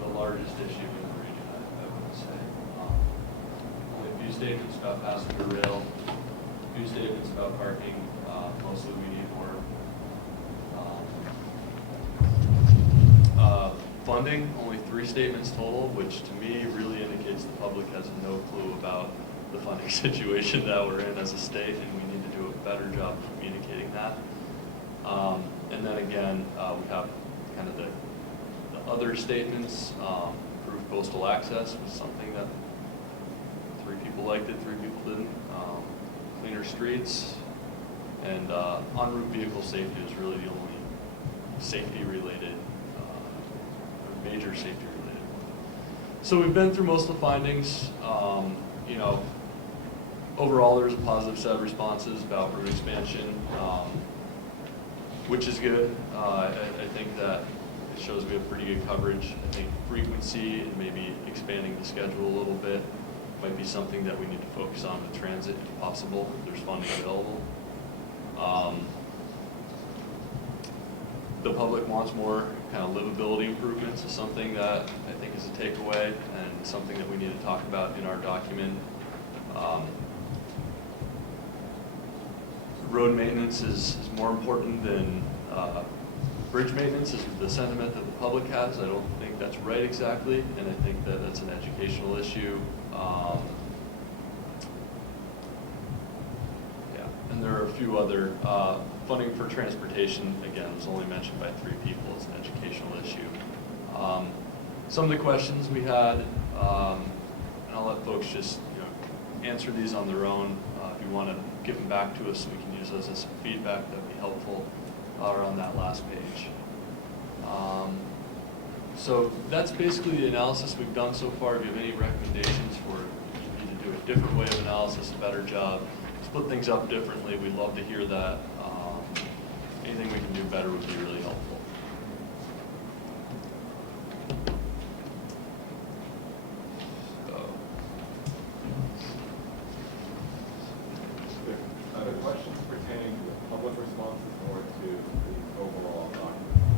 the largest issue in the region, I would say. Only a few statements about passenger rail, a few statements about parking, mostly we need more. Funding, only 3 statements total, which to me really indicates the public has no clue about the funding situation that we're in as a state, and we need to do a better job of communicating that. And then again, we have kind of the other statements. Improved coastal access was something that 3 people liked it, 3 people didn't. Cleaner streets, and en route vehicle safety is really the only safety-related, major safety-related one. So we've been through most of the findings. Overall, there's a positive set of responses about route expansion, which is good. I think that it shows we have pretty good coverage. I think frequency and maybe expanding the schedule a little bit might be something that we need to focus on with transit if possible, if there's funding available. The public wants more kind of livability improvements is something that I think is a takeaway and something that we need to talk about in our document. Road maintenance is more important than bridge maintenance is the sentiment that the public has. I don't think that's right exactly, and I think that that's an educational issue. Yeah, and there are a few other funding for transportation. Again, was only mentioned by 3 people as an educational issue. Some of the questions we had, and I'll let folks just answer these on their own. If you want to give them back to us, we can use those as some feedback. That'd be helpful. Are on that last page. So that's basically the analysis we've done so far. If you have any recommendations for if you need to do a different way of analysis, a better job, split things up differently, we'd love to hear that. Anything we can do better would be really helpful.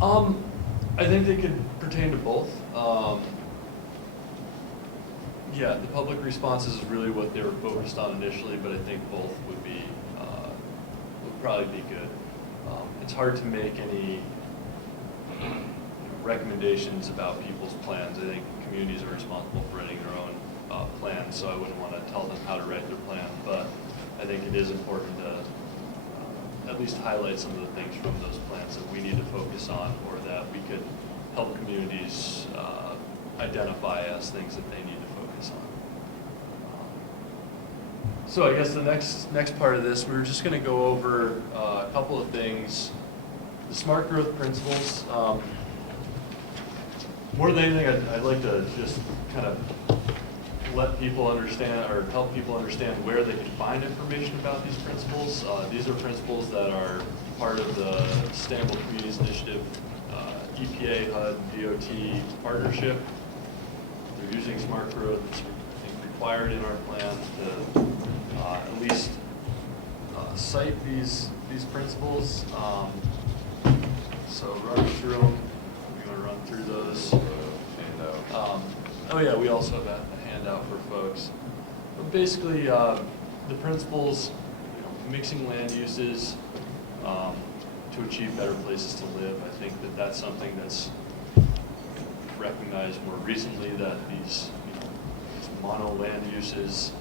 I think they could pertain to both. Yeah, the public responses is really what they were focused on initially, but I think both would be, would probably be good. It's hard to make any recommendations about people's plans. I think communities are responsible for writing their own plans, so I wouldn't want to tell them how to write their plan, but I think it is important to at least highlight some of the things from those plans that we need to focus on, or that we could help communities identify as things that they need to focus on. So I guess the next part of this, we were just going to go over a couple of things. The smart growth principles. More than anything, I'd like to just kind of let people understand, or help people understand where they can find information about these principles. These are principles that are part of the Sustainable Communities Initiative, EPA, HUD, DOT partnership. They're using smart growth. It's required in our plan to at least cite these principles. So running through them, we're going to run through those. Oh yeah, we also have a handout for folks. But basically, the principles, mixing land uses to achieve better places to live. I think that that's something that's recognized more recently, that these mono land uses,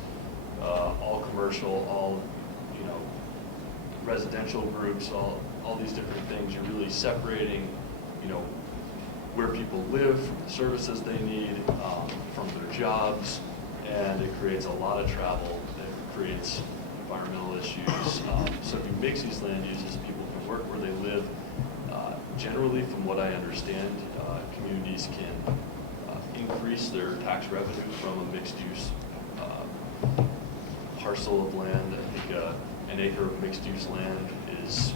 all commercial, all residential groups, all these different things, you're really separating, where people live, from the services they need, from their jobs, and it creates a lot of travel. It creates environmental issues. So if you mix these land uses, people can work where they live. Generally, from what I understand, communities can increase their tax revenue from a mixed-use parcel of land. I think an acre of mixed-use land is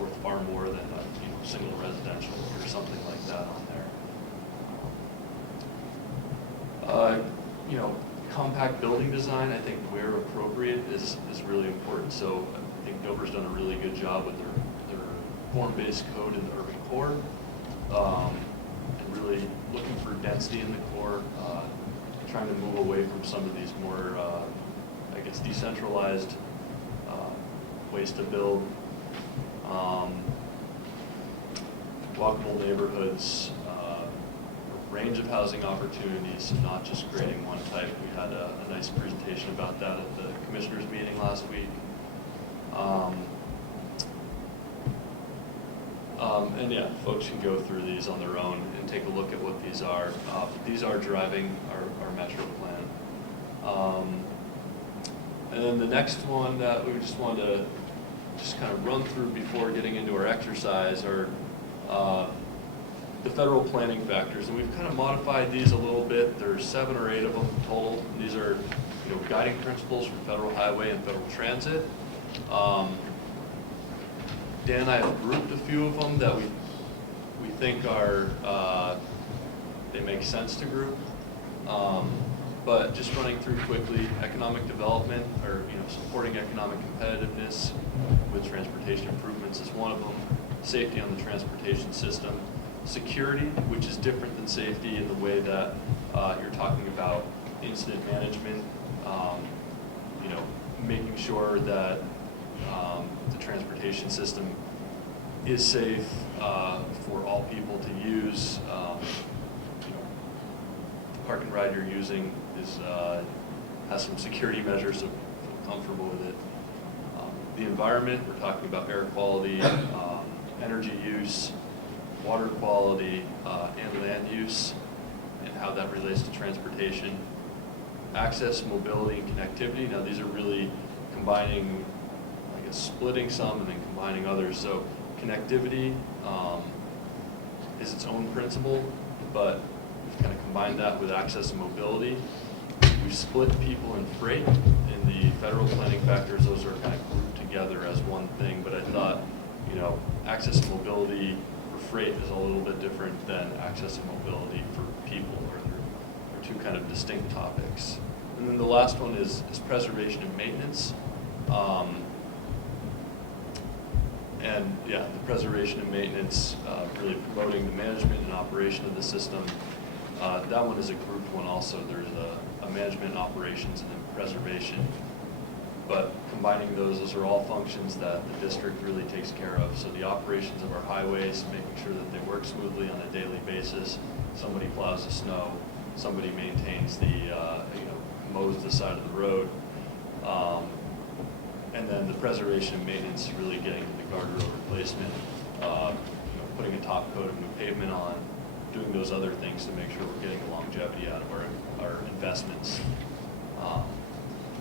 worth far more than a single residential or something like that on there. Compact building design, I think where appropriate is really important. So I think Dover's done a really good job with their form-based code in the urban core, and really looking for density in the core, trying to move away from some of these more, decentralized ways to build. Walkable neighborhoods, a range of housing opportunities, and not just creating one type. We had a nice presentation about that at the commissioners meeting last week. And yeah, folks can go through these on their own and take a look at what these are. These are driving our metro plan. And then the next one that we just wanted to just kind of run through before getting into our exercise are the federal planning factors, and we've kind of modified these a little bit. There's 7 or 8 of them total. And these are, guiding principles for federal highway and federal transit. Dan and I have grouped a few of them that we think are they make sense to group. But just running through quickly, economic development, or supporting economic competitiveness with transportation improvements is one of them. Safety on the transportation system. Security, which is different than safety in the way that you're talking about incident management, making sure that the transportation system is safe for all people to use. The park and ride you're using has some security measures, so feel comfortable with it. The environment, we're talking about air quality, energy use, water quality, and land use, and how that relates to transportation. Access, mobility, and connectivity. Now these are really combining, splitting some and then combining others. So connectivity is its own principle, but we've kind of combined that with access and mobility. We split people and freight in the federal planning factors. Those are kind of grouped together as one thing, but I thought, access and mobility for freight is a little bit different than access and mobility for people, or they're 2 kind of distinct topics. And then the last one is preservation and maintenance. And yeah, the preservation and maintenance, really promoting the management and operation of the system. That one is a grouped one also. There's a management and operations and then preservation. But combining those are all functions that the district really takes care of. So the operations of our highways, making sure that they work smoothly on a daily basis. Somebody plows the snow, somebody maintains the, mows the side of the road. And then the preservation and maintenance is really getting to the guardrail replacement, putting a top coat of new pavement on, doing those other things to make sure we're getting the longevity out of our investments.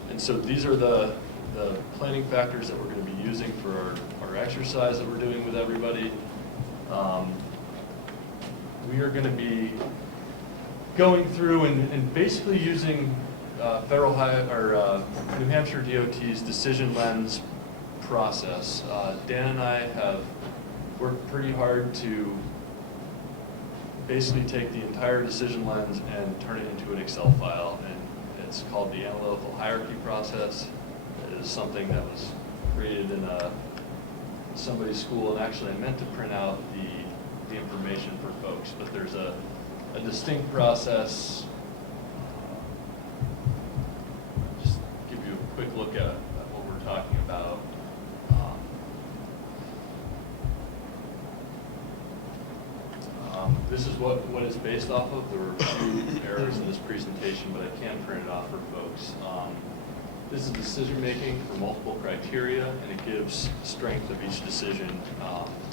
And so these are the planning factors that we're going to be using for our exercise that we're doing with everybody. We are going to be going through and basically using New Hampshire DOT's decision lens process. Dan and I have worked pretty hard to basically take the entire decision lens and turn it into an Excel file, and it's called the analytical hierarchy process. It is something that was created in somebody's school, and actually I meant to print out the information for folks, but there's a distinct process. Just give you a quick look at what we're talking about. This is what it's based off of. There were a few errors in this presentation, but I can print it off for folks. This is decision making for multiple criteria, and it gives strength of each decision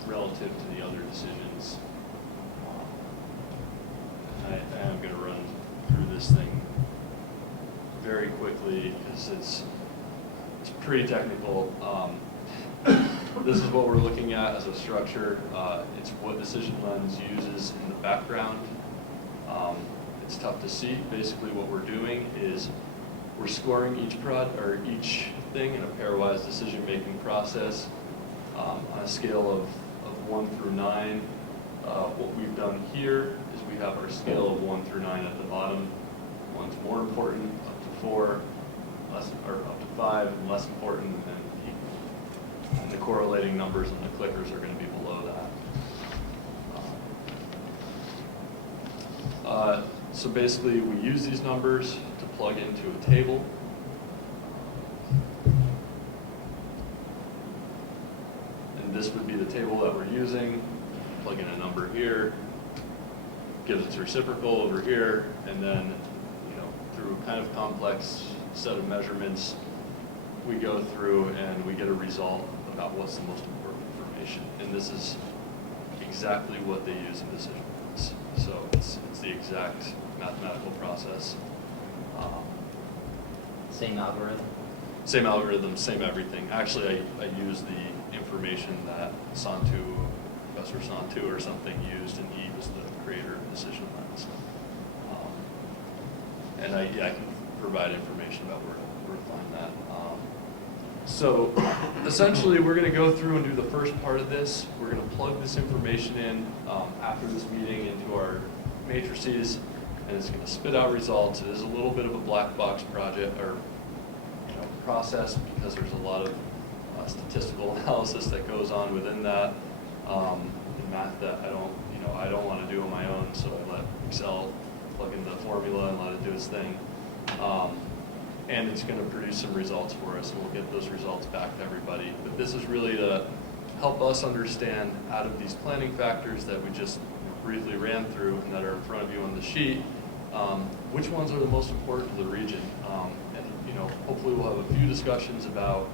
relative to the other decisions. I am going to run through this thing very quickly because it's pretty technical. This is what we're looking at as a structure. It's what decision lens uses in the background. It's tough to see. Basically what we're doing is we're scoring each thing in a pairwise decision-making process on a scale of 1 through 9. What we've done here is we have our scale of 1 through 9 at the bottom. One's more important, up to 4, up to 5, and less important, and then equal. And the correlating numbers on the clickers are going to be below that. So basically, we use these numbers to plug into a table. And this would be the table that we're using. Plug in a number here, gives its reciprocal over here, and then, through a kind of complex set of measurements, we go through and we get a result about what's the most important information. And this is exactly what they use in decision lens. So it's the exact mathematical process. Same algorithm? Same algorithm, same everything. Actually, I use the information that Professor Santu or something used, and he was the creator of decision lens. And I can provide information about where to find that. So essentially, we're going to go through and do the first part of this. We're going to plug this information in after this meeting into our matrices, and it's going to spit out results. It is a little bit of a black box project or process because there's a lot of statistical analysis that goes on within that. The math that I don't want to do on my own, so I let Excel plug in the formula and let it do its thing. And it's going to produce some results for us, and we'll get those results back to everybody. But this is really to help us understand, out of these planning factors that we just briefly ran through and that are in front of you on the sheet, which ones are the most important to the region. And hopefully we'll have a few discussions about,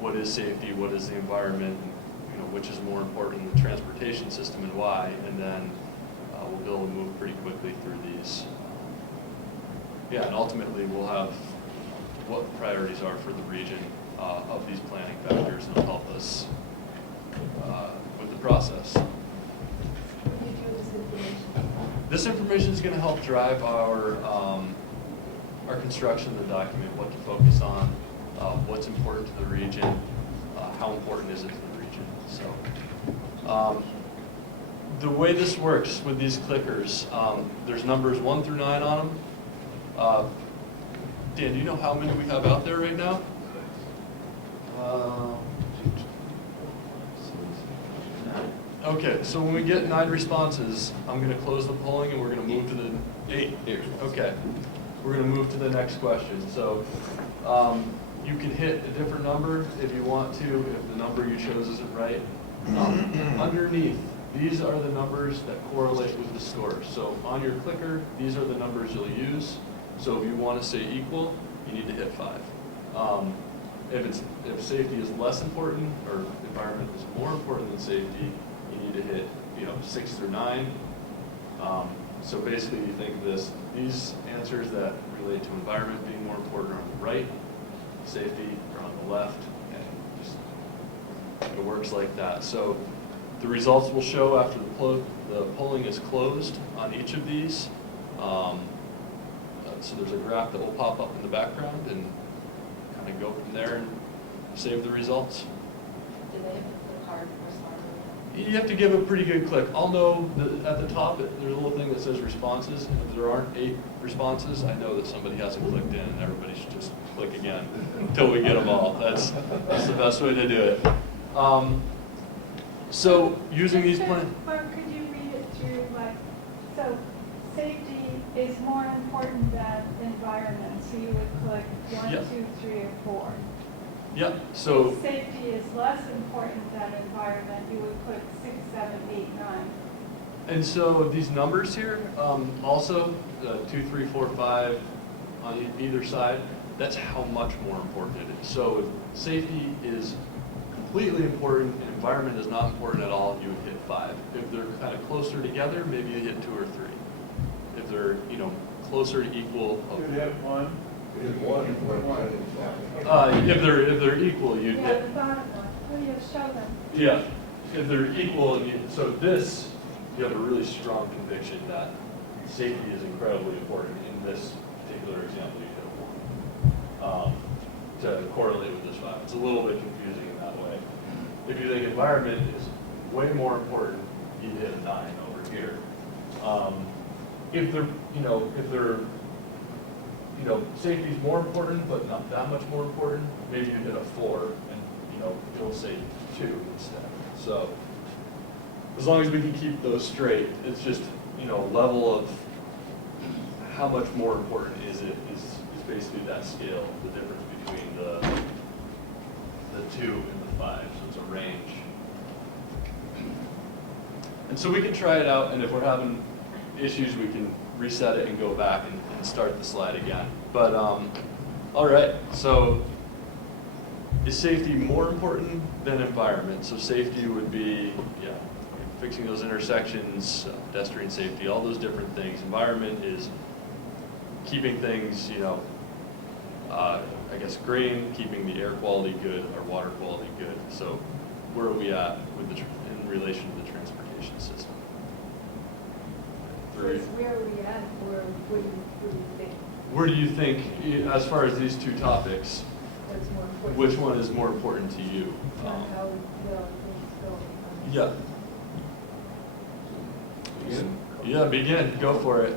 what is safety, what is the environment, and, which is more important in the transportation system and why, and then we'll be able to move pretty quickly through these. And ultimately we'll have what the priorities are for the region of these planning factors, and it'll help us with the process. What do you do with this information? This information is going to help drive our construction of the document, what to focus on, what's important to the region, how important is it to the region. So the way this works with these clickers, there's numbers 1 through 9 on them. Dan, do you know how many we have out there right now? Okay, so when we get 9 responses, I'm gonna close the polling and we're gonna move to the 8. Okay, we're gonna move to the next question. So, you can hit a different number if you want to, if the number you chose isn't right. Underneath, these are the numbers that correlate with the score. So on your clicker, these are the numbers you'll use. So if you want to say equal, you need to hit 5. If safety is less important or environment is more important than safety, you need to hit 6 through 9. So basically, you think these answers that relate to environment being more important are on the right, safety are on the left, and just it works like that. So the results will show after the polling is closed on each of these. So there's a graph that will pop up in the background and kind of go from there and save the results. Do they have to click hard or smart? You have to give a pretty good click. I'll know that at the top, there's a little thing that says responses. If there aren't 8 responses, I know that somebody hasn't clicked in, and everybody should just click again until we get them all. That's the best way to do it. So using these plans. Barb, could you read it through, so safety is more important than environment, so you would click 1, Yeah. 2, 3, or 4. Yeah, so Safety is less important than environment, you would click 6, 7, 8, 9. and so these numbers here, also 2, 3, 4, 5 on either side, that's how much more important it is. So if safety is completely important and environment is not important at all, you would hit 5. If they're kind of closer together, maybe you hit 2 or 3. If they're closer to equal, You'd have 1. Hit 1. if they're equal, you'd Yeah, hit. the bottom one, oh, you show them. Yeah, if they're equal, so this, you have a really strong conviction that safety is incredibly important in this particular example you hit 1 to correlate with this 5. It's a little bit confusing in that way. If you think environment is way more important, you hit a 9 over here. If safety is more important, but not that much more important, maybe you hit a 4, and it'll say 2 instead. So as long as we can keep those straight, it's just level of how much more important is it is basically that scale, the difference between the 2 and the 5. So it's a range. And so we can try it out, and if we're having issues, we can reset it and go back and start the slide again. But all right, so is safety more important than environment? So safety would be, fixing those intersections, pedestrian safety, all those different things. Environment is keeping things, I guess green, keeping the air quality good, or water quality good. So where are we at with in relation to the transportation system? Where are we at, or what do you think? Where do you think, as far as these 2 topics, What's more important? which one is more important to you? On how well things go. Yeah. Yeah, begin. Go for it.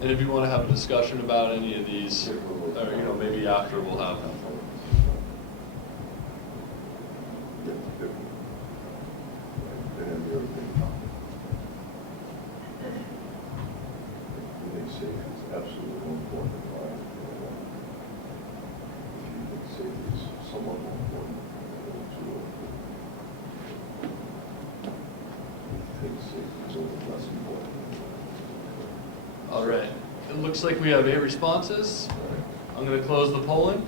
And if you want to have a discussion about any of these, or maybe after we'll have them. Safety is absolutely important. If you think safety is somewhat more important, think safety is a little less important. All right. It looks like we have 8 responses. I'm going to close the polling.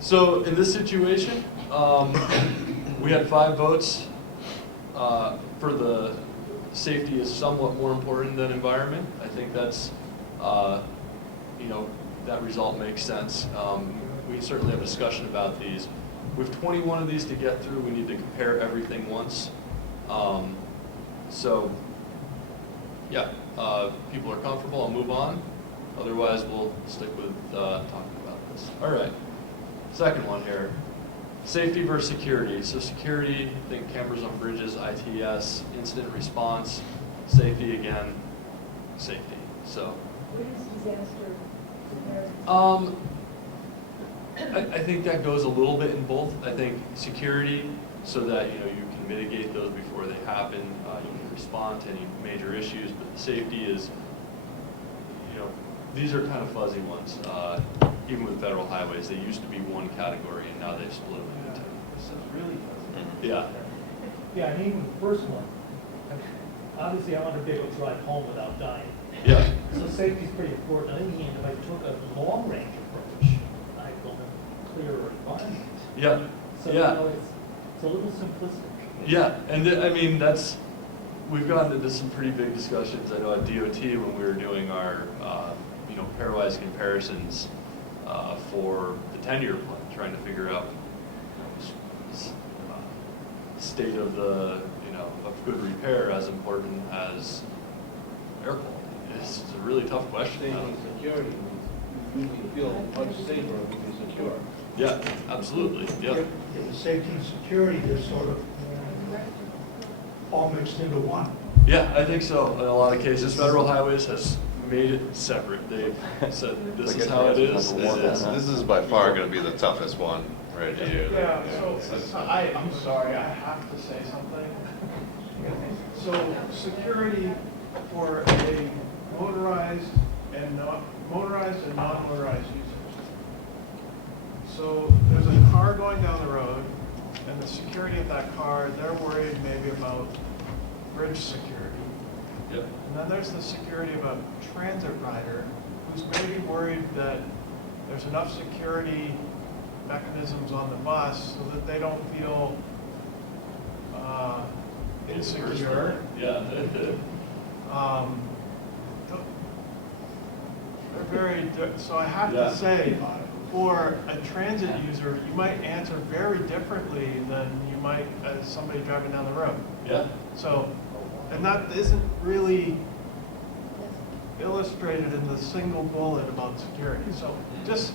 So in this situation, we had 5 votes for the safety is somewhat more important than environment. I think that's, that result makes sense. We certainly have a discussion about these. We have 21 of these to get through. We need to compare everything once. So, yeah, people are comfortable, I'll move on. Otherwise, we'll stick with talking about this. All right, second one here. Safety versus security. So security, think cameras on bridges, ITS, incident response. Safety, again, safety. So, What is disaster preparedness? I think that goes a little bit in both. I think security, so that, you can mitigate those before they happen. You can respond to any major issues, but the safety is, these are kind of fuzzy ones. Even with federal highways, they used to be one category, and now they've split them into two. This is really fuzzy. Yeah. Yeah, and even the first one, obviously I want to be able to drive home without dying. Yeah. So safety's pretty important. On the other hand, if I took a long-range approach, I'd go in a clearer environment. Yeah. So, Yeah. it's a little simplistic. Yeah, and we've gotten into some pretty big discussions. I know at DOT when we were doing our, pairwise comparisons for the 10-year plan, trying to figure out state of the, of good repair as important as air quality. It's a really tough question. Safety and security, we feel much safer when we're secure. Yeah, absolutely, yeah. The safety and security, they're sort of all mixed into one. Yeah, I think so. In a lot of cases, federal highways has made it separate. They've said, this is how it is. This is by far going to be the toughest one right here. Yeah, so I'm sorry, I have to say something. So security for a motorized and non-motorized users. So there's a car going down the road, and the security of that car, they're worried maybe about bridge security. Yep. And then there's the security of a transit rider who's maybe worried that there's enough security mechanisms on the bus so that they don't feel insecure. Yeah. They're very, so I have to say, for a transit user, you might answer very differently than you might as somebody driving down the road. Yeah. So, and that isn't really illustrated in the single bullet about security. So just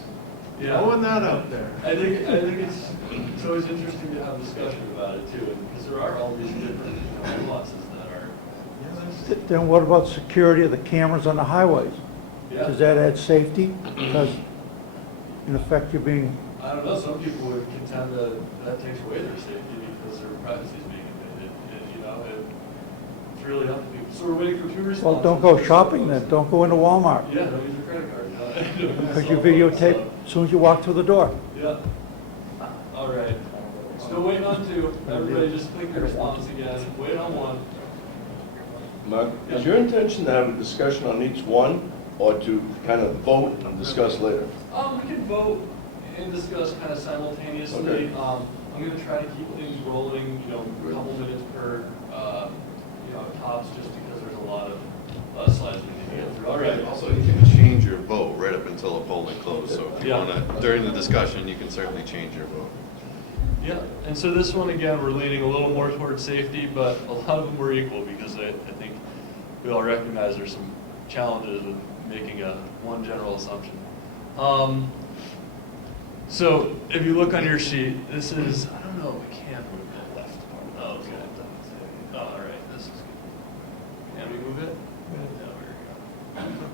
throwing that out there. I think it's always interesting to have discussion about it too, because there are all these different nuances that are. Then what about security of the cameras on the highways? Yeah. Does that add safety? Because in effect you're being, I don't know. Some people would contend that takes away their safety because their privacy is being invaded. It's really up to people. So we're waiting for two responses. well, don't go shopping then. Don't go into Walmart. Yeah, don't use your credit card. Because you videotape as soon as you walk through the door. Yeah. All right. Still waiting on two. Everybody just click your response again. Wait on one. Mark, is your intention to have a discussion on each one, or to kind of vote and discuss later? We can vote and discuss kind of simultaneously. Okay. I'm going to try to keep things rolling, a couple minutes per, tops, just because there's a lot of slides we need to get through. All right. Also, you can change your vote right up until the polling closes. So if you Yeah. want to, during the discussion, you can certainly change your vote. Yeah, and so this one, again, we're leaning a little more towards safety, but a lot of them were equal because I think we all recognize there's some challenges with making one general assumption. So if you look on your sheet, this is, I don't know if we can move the left part. Oh, okay. Oh, all right, this is good. Can we move it? No, here we go.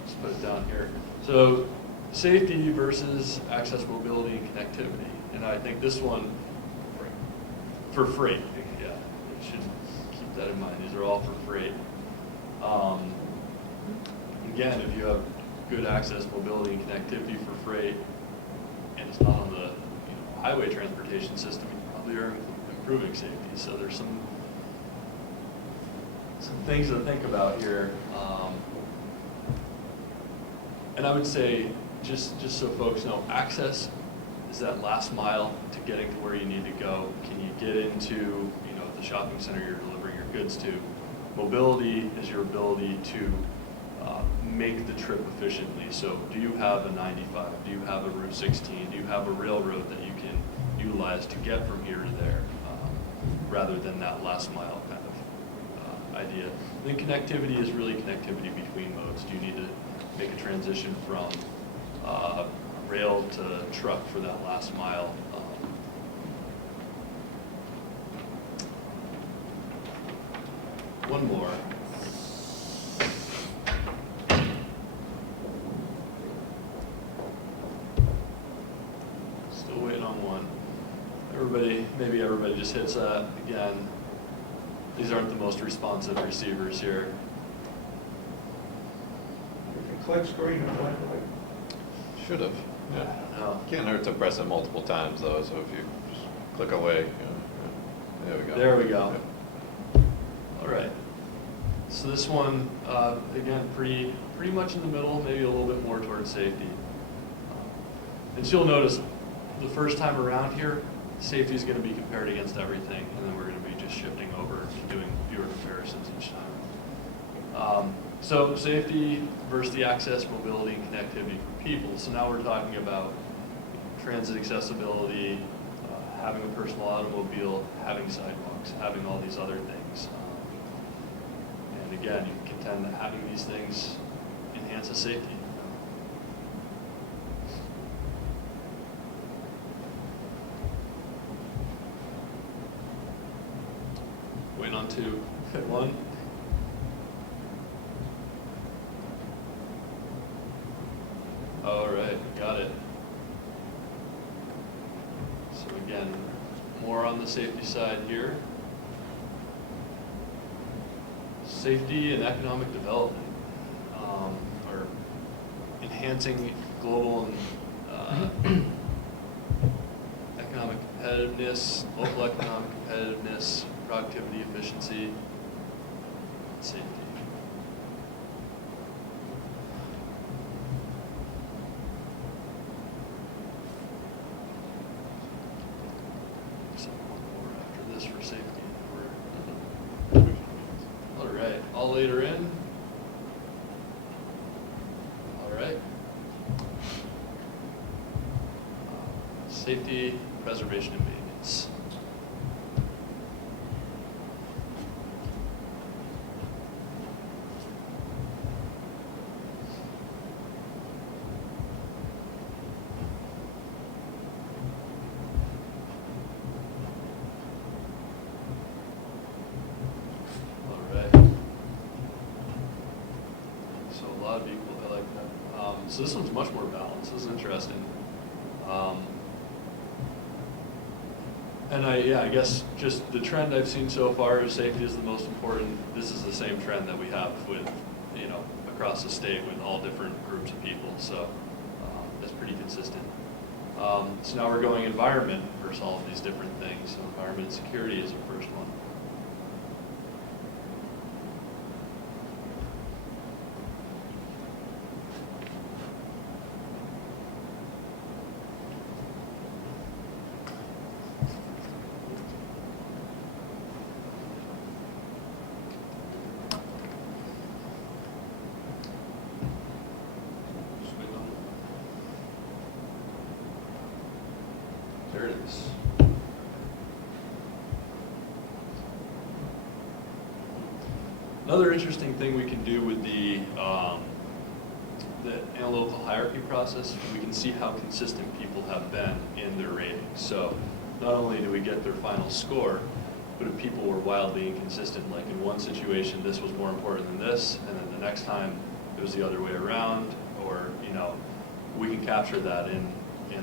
Let's put it down here. So safety versus access, mobility, and connectivity. And I think this one, for freight, yeah, you should keep that in mind. These are all for freight. Again, if you have good access, mobility, and connectivity for freight, and it's not on the highway transportation system, you probably are improving safety. So there's some things to think about here. And I would say, just so folks know, access is that last mile to getting to where you need to go. Can you get into the shopping center you're delivering your goods to? Mobility is your ability to make the trip efficiently. So do you have a 95? Do you have a Route 16? Do you have a railroad that you can utilize to get from here to there, rather than that last mile kind of idea? Then connectivity is really connectivity between modes. Do you need to make a transition from rail to truck for that last mile? One more. just hits that again. These aren't the most responsive receivers here. If it clicks green, it went like, Should have, yeah. No. Can't hurt to press it multiple times though, so if you just click away, there we go. There we go. All right. So this one, again, pretty much in the middle, maybe a little bit more towards safety. And so you'll notice the first time around here, safety is going to be compared against everything, and then we're going to be just shifting over and doing fewer comparisons each time. So safety versus the access, mobility, and connectivity for people. So now we're talking about transit accessibility, having a personal automobile, having sidewalks, having all these other things. And again, you can contend that having these things enhances safety. Waiting on two. Hit one. All right, got it. So again, more on the safety side here. Safety and economic development, or enhancing global and economic competitiveness, local economic competitiveness, productivity, efficiency, safety. So one more after this for safety. All right, all later in. All right. Safety, preservation, and maintenance. So this one's much more balanced. This is interesting. And I guess just the trend I've seen so far is safety is the most important. This is the same trend that we have with, across the state with all different groups of people. So that's pretty consistent. So now we're going environment versus all of these different things. So environment and security is the first one. There it is. Another interesting thing we can do with the analytical hierarchy process, we can see how consistent people have been in their ratings. So not only do we get their final score, but if people were wildly inconsistent, like in one situation this was more important than this, and then the next time it was the other way around, or we can capture that in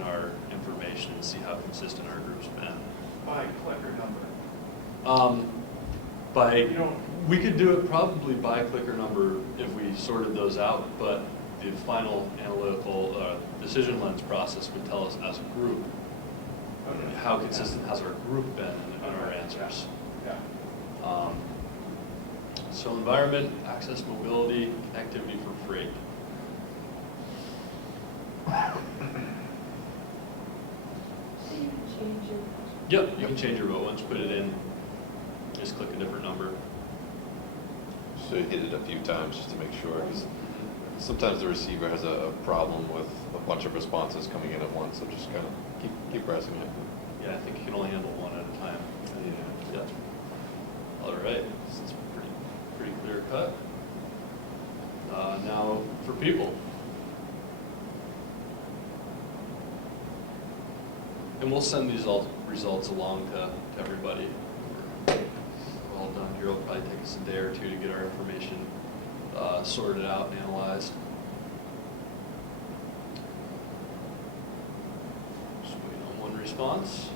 our information and see how consistent our group's been. By clicker number. We could do it probably by clicker number if we sorted those out, but the final analytical decision lens process would tell us as a group how consistent has our group been in our answers. Yeah. So environment, access, mobility, connectivity for freight. So you can change your. Yep, you can change your vote once you put it in. Just click a different number. So you hit it a few times just to make sure, because sometimes the receiver has a problem with a bunch of responses coming in at once, so just kind of keep pressing it. Yeah, I think you can only handle one at a time. Yeah. All right, this is pretty clear cut. Now for people. And we'll send these results along to everybody. We're all done here. It'll probably take us a day or two to get our information sorted out and analyzed. Just waiting on one response.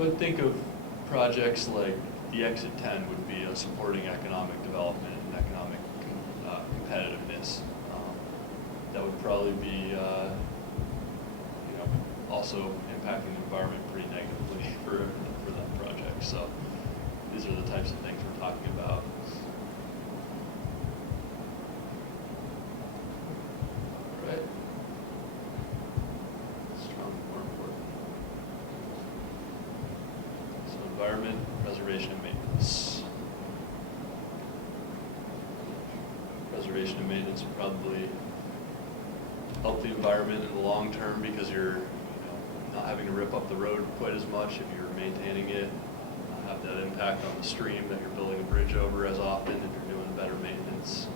So I think of projects like the Exit 10 would be a supporting economic development and economic competitiveness. That would probably be, also impacting the environment pretty negatively for that project. So these are the types of things we're talking about. Right. Strong, more important. So environment, preservation, and maintenance. Preservation and maintenance would probably help the environment in the long term because you're not having to rip up the road quite as much if you're maintaining it, not have that impact on the stream that you're building a bridge over as often if you're doing better maintenance.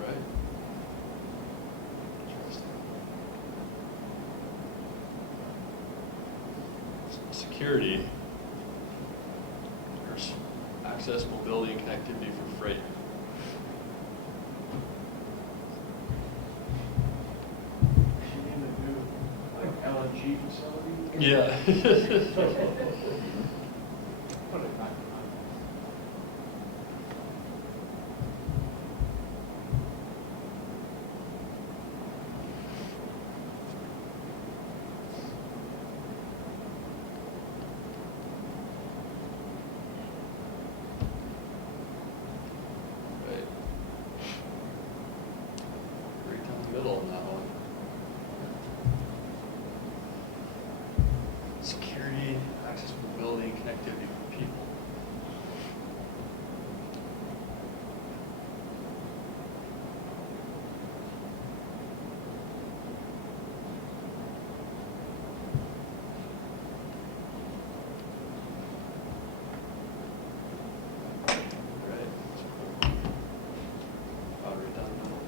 Right. Interesting. Security. There's access, mobility, and connectivity for freight. You mean the new, like, LNG facility? Yeah. Put it back on. Right. Right down the middle on that one. Security, access, mobility, and connectivity for people. Right. Right down the middle.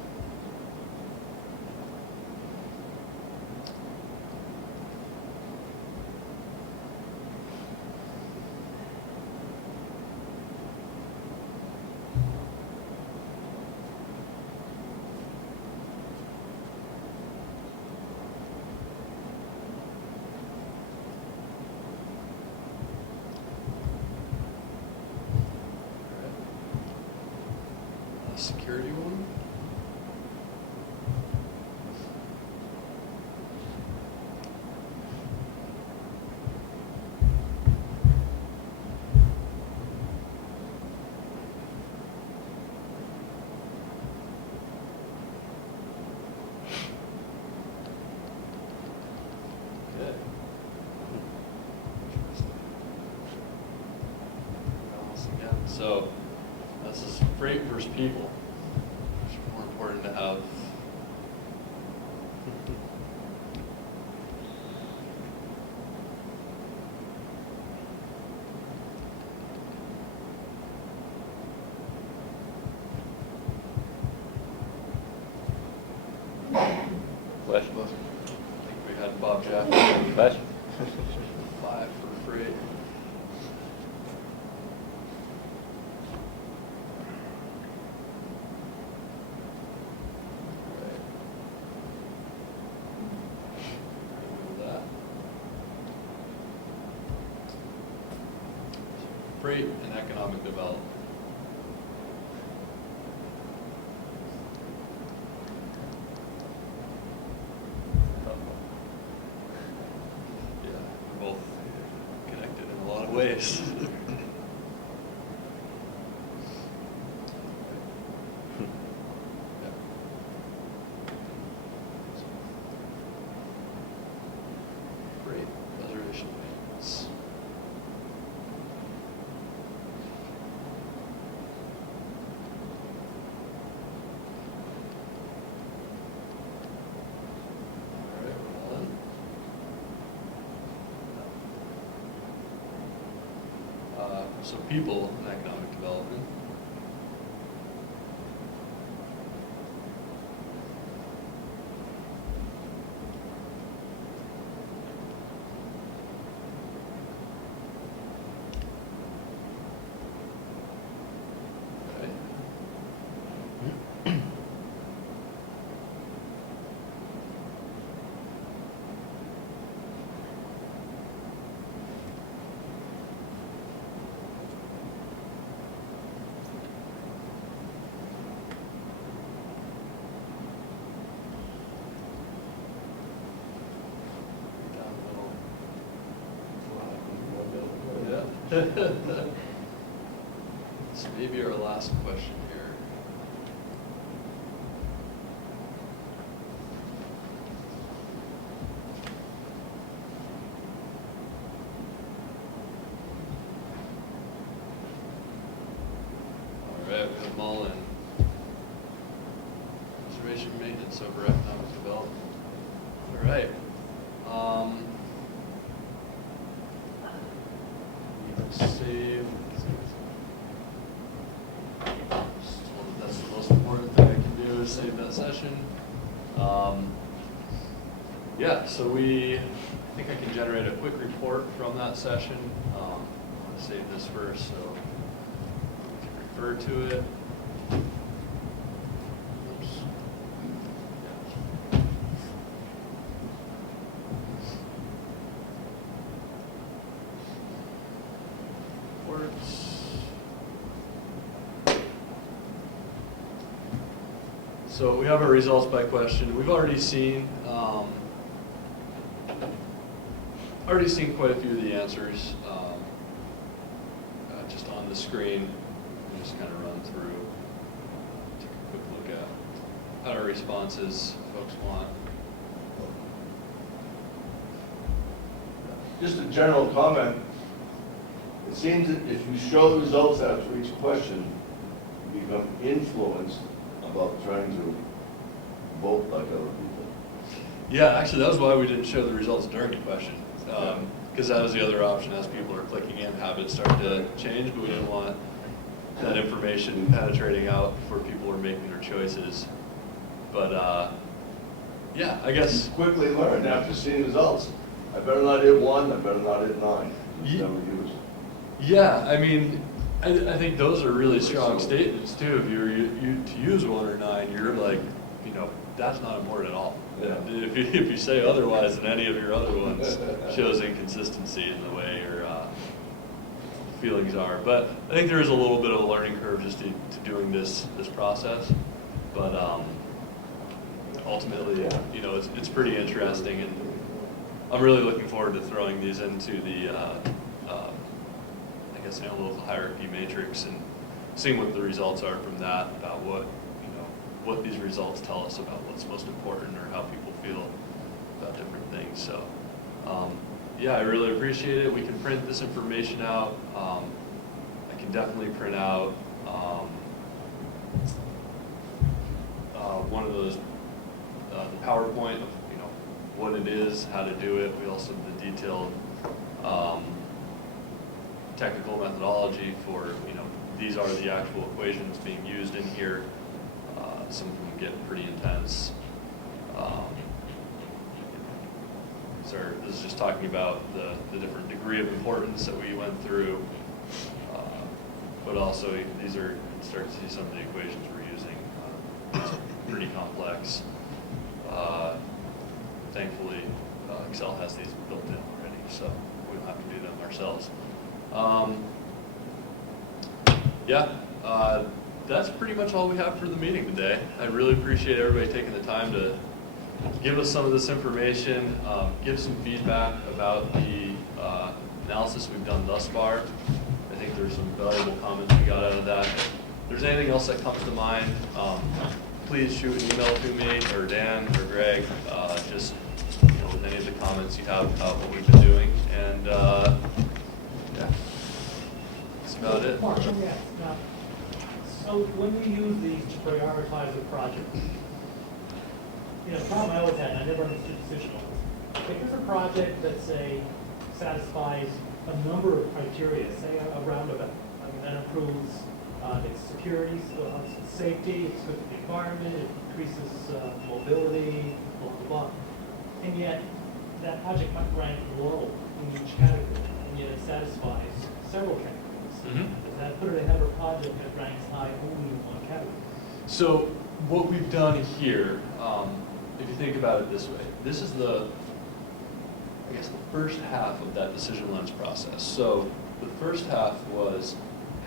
Security one. Okay. Balance again. So this is freight versus people. It's more important to have. Question? I think we had Bob Jack. Question? 5 for freight. Right. Remove that. Freight and economic development. Yeah, we're both connected in a lot of ways. Yeah. Great, preservation maintenance. All right, we're done. So people and economic development. Okay. So maybe our last question here. All right, we have Mullen. Conservation maintenance over economic development. All right. Save. That's the most important thing I can do is save that session. Yeah, so I think I can generate a quick report from that session. I'm going to save this first so we can refer to it. Oops. Reports. So we have our results by question. We've already seen quite a few of the answers just on the screen. We'll just kind of run through, take a quick look at our responses folks want. Just a general comment. It seems that if you show the results after each question, you become influenced about trying to vote like other people. Yeah, actually, that was why we didn't show the results during the question, because that was the other option. As people are clicking in, habits start to change, but we didn't want that information penetrating out before people were making their choices. But yeah, I guess You quickly learn after seeing results. I better not hit 1, I better not hit 9. It's never used. Yeah, I mean, I think those are really strong statements too. If you to use 1 or 9, you're like, that's not important at all. Yeah. If you say otherwise than any of your other ones, shows inconsistency in the way your feelings are. But I think there is a little bit of a learning curve just to doing this process. But ultimately, it's pretty interesting, and I'm really looking forward to throwing these into the I guess analytical hierarchy matrix and seeing what the results are from that, about what these results tell us about what's most important or how people feel about different things. So yeah, I really appreciate it. We can print this information out. I can definitely print out one of those, the PowerPoint of what it is, how to do it. We also have the detailed technical methodology for, these are the actual equations being used in here. Some of them get pretty intense. So this is just talking about the different degree of importance that we went through. But also, these are, you can start to see some of the equations we're using. It's pretty complex. Thankfully, Excel has these built in already, so we don't have to do them ourselves. Yeah, that's pretty much all we have for the meeting today. I really appreciate everybody taking the time to give us some of this information, give some feedback about the analysis we've done thus far. I think there's some valuable comments we got out of that. If there's anything else that comes to mind, please shoot an email to me or Dan or Greg, just with any of the comments you have about what we've been doing. And yeah, that's about it. Mark, let me ask, now, so when we use these to prioritize a project, the problem I always had, and I never understood decision on, if there's a project that, say, satisfies a number of criteria, say a roundabout, that improves its security, its safety, it's good for the environment, it increases mobility, blah, blah, blah. And yet, that project might rank low in each category, and yet it satisfies several categories. Does that put it ahead of a project that ranks high only in one category? So what we've done here, if you think about it this way, this is the first half of that decision lens process. So the first half was,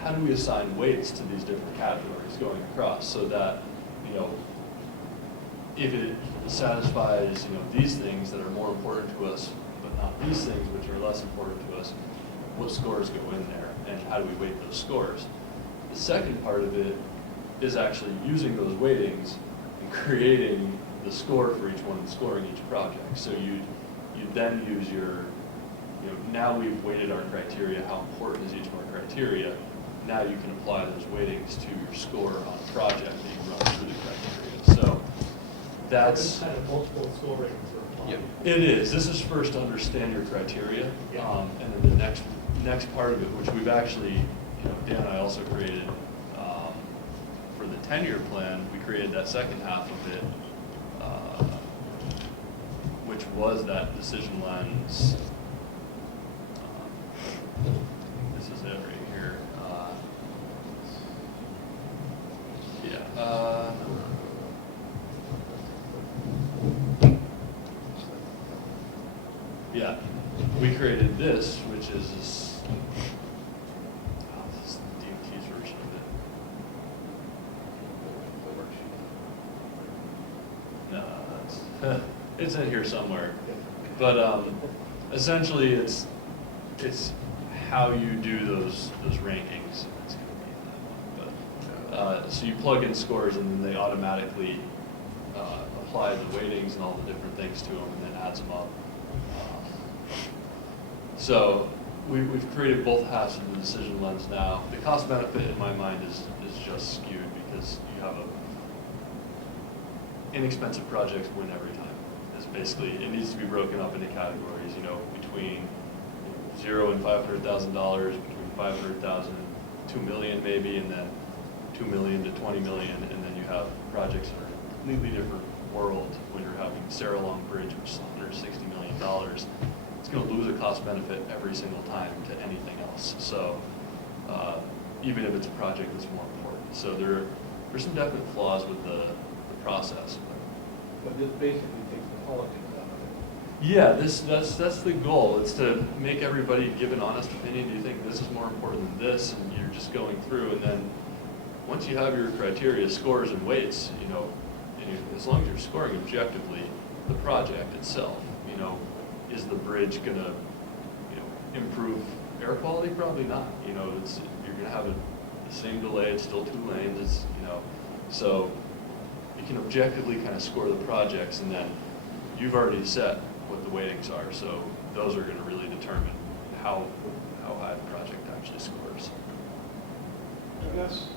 how do we assign weights to these different categories going across so that, if it satisfies, these things that are more important to us, but not these things which are less important to us, what scores go in there, and how do we weight those scores. The second part of it is actually using those weightings and creating the score for each one and scoring each project. So you then use your, now we've weighted our criteria, how important is each of our criteria. Now you can apply those weightings to your score on a project that you run through the criteria. So that's Kind of multiple score ratings are applied. Yep. it is. This is first to understand your criteria, and then the next part of it, which we've actually, Dan and I also created for the 10-year plan. We created that second half of it, which was that decision lens. This is it right here. Yeah, we created this, which is this is the DOT's version of it. No, it's in here somewhere. But essentially, it's how you do those rankings. It's gonna be in that one. But so you plug in scores, and then they automatically apply the weightings and all the different things to them, and then adds them up. So we've created both halves of the decision lens now. The cost benefit in my mind is just skewed because you have inexpensive projects win every time. It's basically, it needs to be broken up into categories, between $0 and $500,000, between $500,000 and $2 million maybe, and then $2 million to $20 million, and then you have projects that are a completely different world when you're having Sarah Long Bridge, which is $160 million. It's going to lose a cost benefit every single time to anything else. So even if it's a project that's more important. So there's some definite flaws with the process. But this basically takes the politics out of it. Yeah, that's the goal. It's to make everybody give an honest opinion. Do you think this is more important than this? And you're just going through, and then once you have your criteria, scores and weights, as long as you're scoring objectively the project itself, is the bridge going to, improve air quality? Probably not. You're going to have the same delay. It's still 2 lanes. It's, so you can objectively kind of score the projects, and then you've already set what the weightings are. So those are going to really determine how high the project actually scores. I guess,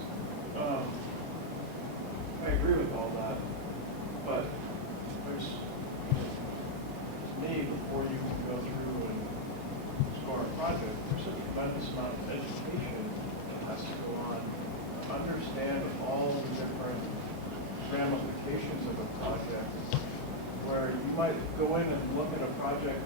I agree with all that, but there's, to me, before you can go through and score a project, there's a tremendous amount of education that has to go on to understand all the different ramifications of a project, where you might go in and look at a project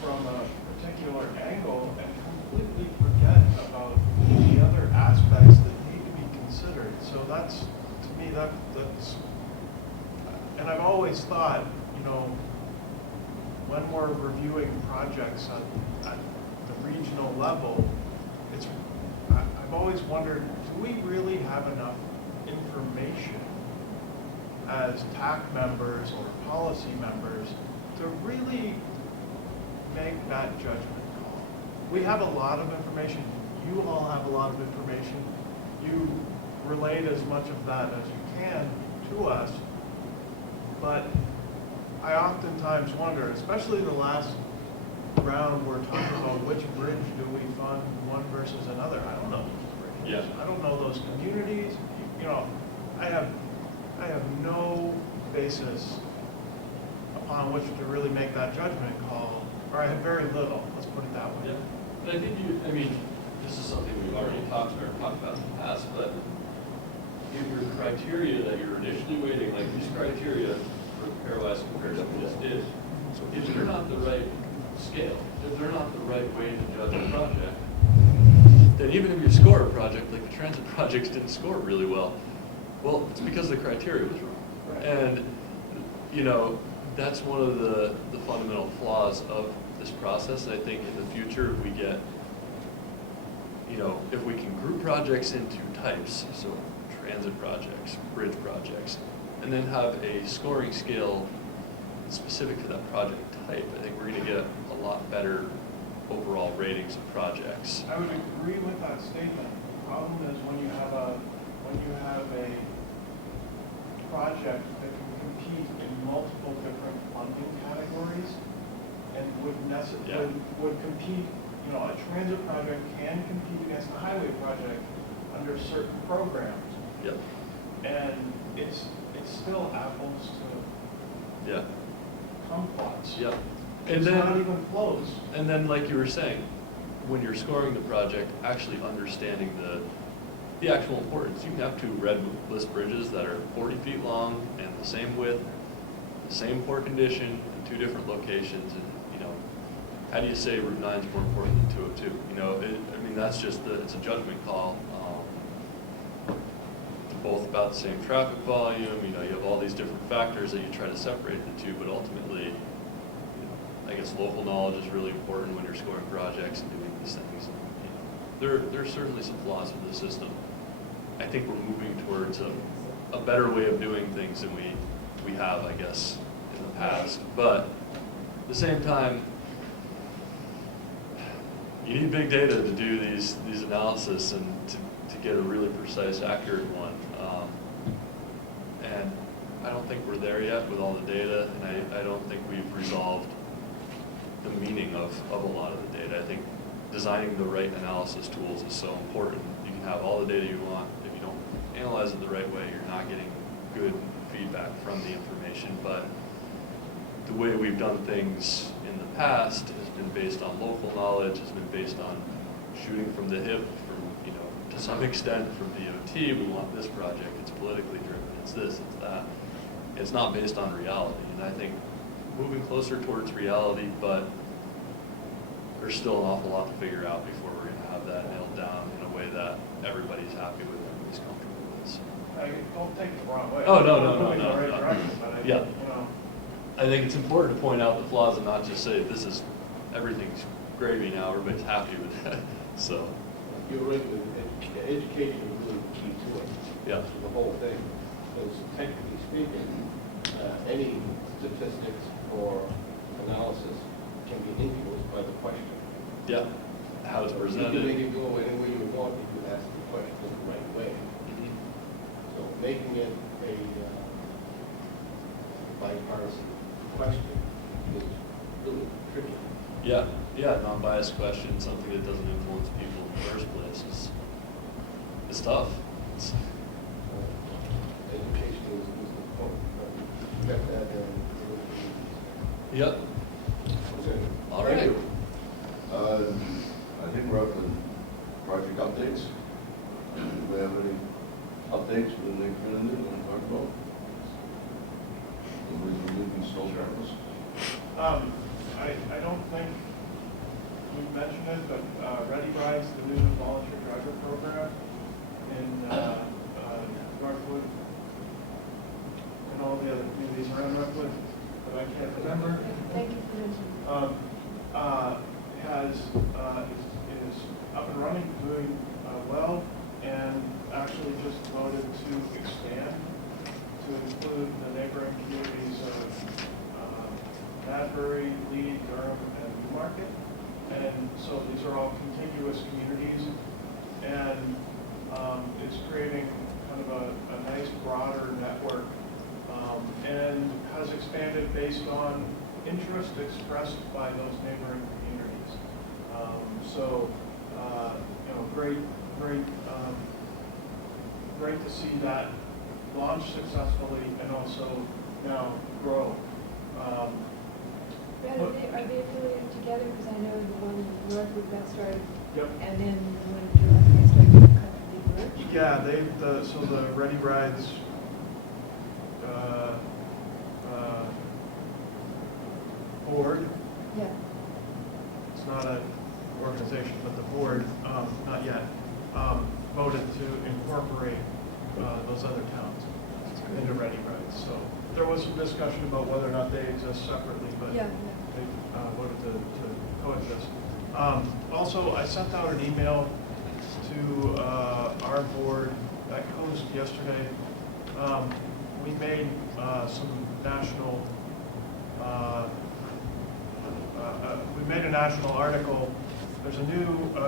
from a particular angle and completely forget about the other aspects that need to be considered. So that's, to me, that's, and I've always thought, when we're reviewing projects at the regional level, I've always wondered, do we really have enough information as TAC members or policy members to really make that judgment call? We have a lot of information. You all have a lot of information. You relate as much of that as you can to us. But I oftentimes wonder, especially the last round, we're talking about which bridge do we fund one versus another. I don't know those bridges. Yeah. I don't know those communities. I have no basis upon which to really make that judgment call, or I have very little, let's put it that way. Yeah, but I think this is something we've already talked about in the past, but if your criteria that you're initially weighting, like these criteria for the pairwise comparison we just did, if they're not the right scale, if they're not the right way to judge a project, then even if you score a project, like the transit projects didn't score really well, it's because the criteria was wrong. Right. And, that's one of the fundamental flaws of this process. I think in the future, if we get, if we can group projects into types, so transit projects, bridge projects, and then have a scoring scale specific to that project type, I think we're going to get a lot better overall ratings of projects. I would agree with that statement. The problem is when you have a project that can compete in multiple different funding categories and would compete, you know, a transit project can compete against a highway project under certain programs. Yep. And it's still apples to Yeah. kumquats. Yep. It's not even close. And then, like you were saying, when you're scoring the project, actually understanding the actual importance. You can have 2 red list bridges that are 40 feet long and the same width, the same poor condition, in 2 different locations. And, you know, how do you say Route 9 is more important than 202? You know, I mean, that's just it's a judgment call. They're both about the same traffic volume. You know, you have all these different factors that you try to separate the 2, but ultimately, you know, I guess local knowledge is really important when you're scoring projects and doing these things. And, you know, there's certainly some flaws with the system. I think we're moving towards a better way of doing things than we have, I guess, in the past. But at the same time, you need big data to do these analysis and to get a really precise, accurate one. And I don't think we're there yet with all the data, and I don't think we've resolved the meaning of a lot of the data. I think designing the right analysis tools is so important. You can have all the data you want. If you don't analyze it the right way, you're not getting good feedback from the information. But the way we've done things in the past has been based on local knowledge, has been based on shooting from the hip, from, you know, to some extent from DOT. We want this project. It's politically driven. It's this, it's that. It's not based on reality. And I think moving closer towards reality, but there's still an awful lot to figure out before we're going to have that nailed down in a way that everybody's happy with, everybody's comfortable with. So. Don't take it the wrong way. Oh, no. Moving in the right direction, but I think, you know. I think it's important to point out the flaws and not just say everything's gravy now, everybody's happy with that. So. You're right, education is really the key to it. Yeah. To the whole thing. Because technically speaking, any statistics or analysis can be influenced by the question. Yeah. How it's presented. You can make it go any way you want if you ask the question the right way. Mm-hmm. So making it a bipartisan question is really tricky. Yeah, non-biased question, something that doesn't influence people in the first place is tough. Education is the point. You got that Yep. Okay. All Thank right. you. I think we're up to project updates. Do we have any updates for the next community we want to talk about? Somebody's removing snow shovels. I don't think we mentioned it, but Ready Rides, the new volunteer driver program in Northwood and all the other communities around Northwood that I can't remember. Thank you for mentioning. Is up and running, doing well, and actually just voted to expand to include the neighboring communities of Madbury, Lee, Durham, and Newmarket. And so these are all contiguous communities, and it's creating kind of a nice broader network, and has expanded based on interest expressed by those neighboring communities. Great to see that launch successfully and also now grow. Brad, are they affiliated together? Because I know the one in Northwood got started. Yep. And then the one in Durham got started kind of merged. Yeah, so the Ready Rides board, Yeah. it's not an organization, but the board, not yet, voted to incorporate those other towns into Ready Rides. So there was some discussion about whether or not they exist separately, but Yeah. they voted to coexist. Also, I sent out an email to our board that closed yesterday. We made some national, we we made a national article. There's a new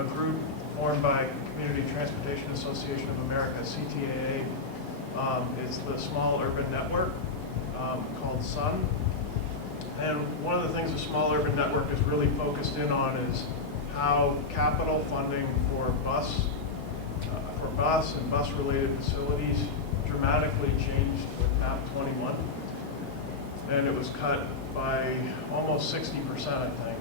group formed by Community Transportation Association of America, CTAA. It's the Small Urban Network called SUN. And one of the things the Small Urban Network is really focused in on is how capital funding for bus and bus-related facilities dramatically changed with MAP 21. And it was cut by almost 60%, I think.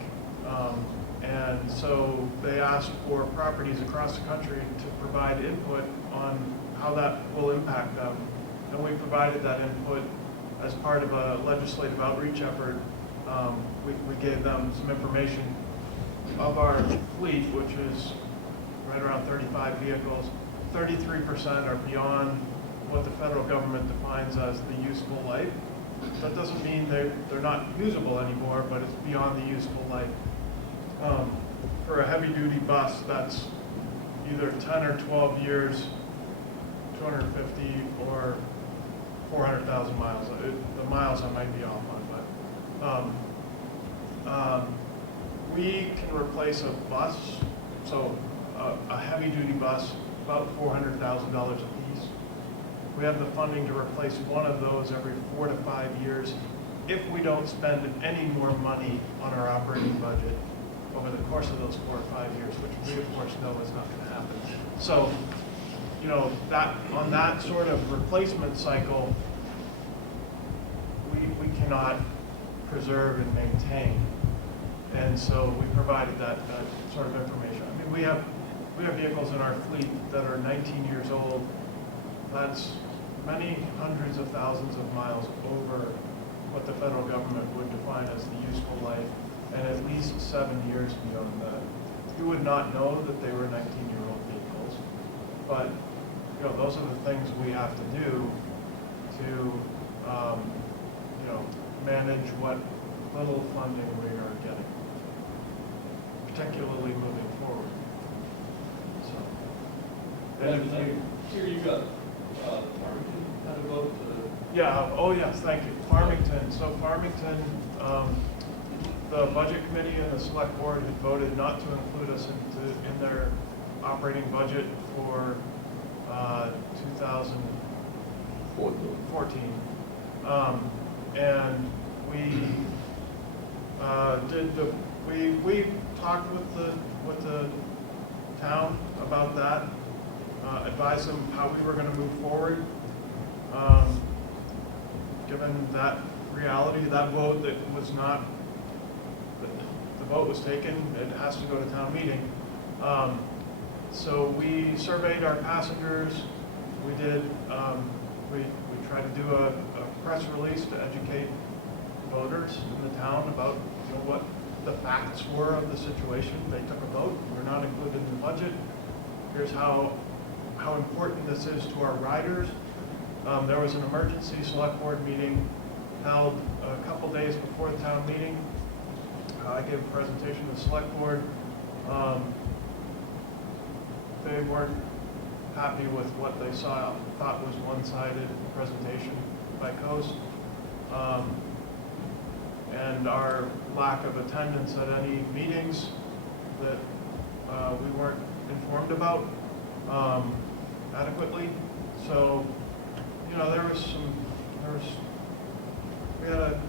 And so they asked for properties across the country to provide input on how that will impact them. And we provided that input as part of a legislative outreach effort. We gave them some information of our fleet, which is right around 35 vehicles. 33% are beyond what the federal government defines as the useful life. That doesn't mean they're not usable anymore, but it's beyond the useful life. For a heavy-duty bus, that's either 10 or 12 years, 250 or 400,000 miles. The miles I might be off on, but we can replace a bus, so a heavy-duty bus, about $400,000 a piece. We have the funding to replace one of those every 4 to 5 years if we don't spend any more money on our operating budget over the course of those 4 or 5 years, which we of course know is not going to happen. So, you know, that on that sort of replacement cycle, we cannot preserve and maintain. And so we provided that sort of information. I mean, we have vehicles in our fleet that are 19 years old. That's many hundreds of thousands of miles over what the federal government would define as the useful life, and at least 7 years beyond that. You would not know that they were 19-year-old vehicles, but you know, those are the things we have to do to you know, manage what little funding we are getting, particularly moving forward. So, And here you got Farmington had a vote. Yeah. Oh yes. Thank you. Farmington. So Farmington, the budget committee and the select board had voted not to include us in their operating budget for 2014. And we talked with the town about that, advised them how we were going to move forward. Given that reality, that vote that was not, the vote was taken, it has to go to town meeting. So we surveyed our passengers. We did, we tried to do a press release to educate voters in the town about what the facts were of the situation. They took a vote. We're not included in the budget. Here's how important this is to our riders. There was an emergency select board meeting held a couple days before the town meeting. I gave a presentation to the select board. They weren't happy with what they thought was one-sided presentation by Coast. And our lack of attendance at any meetings that we weren't informed about adequately. So, you know, we had a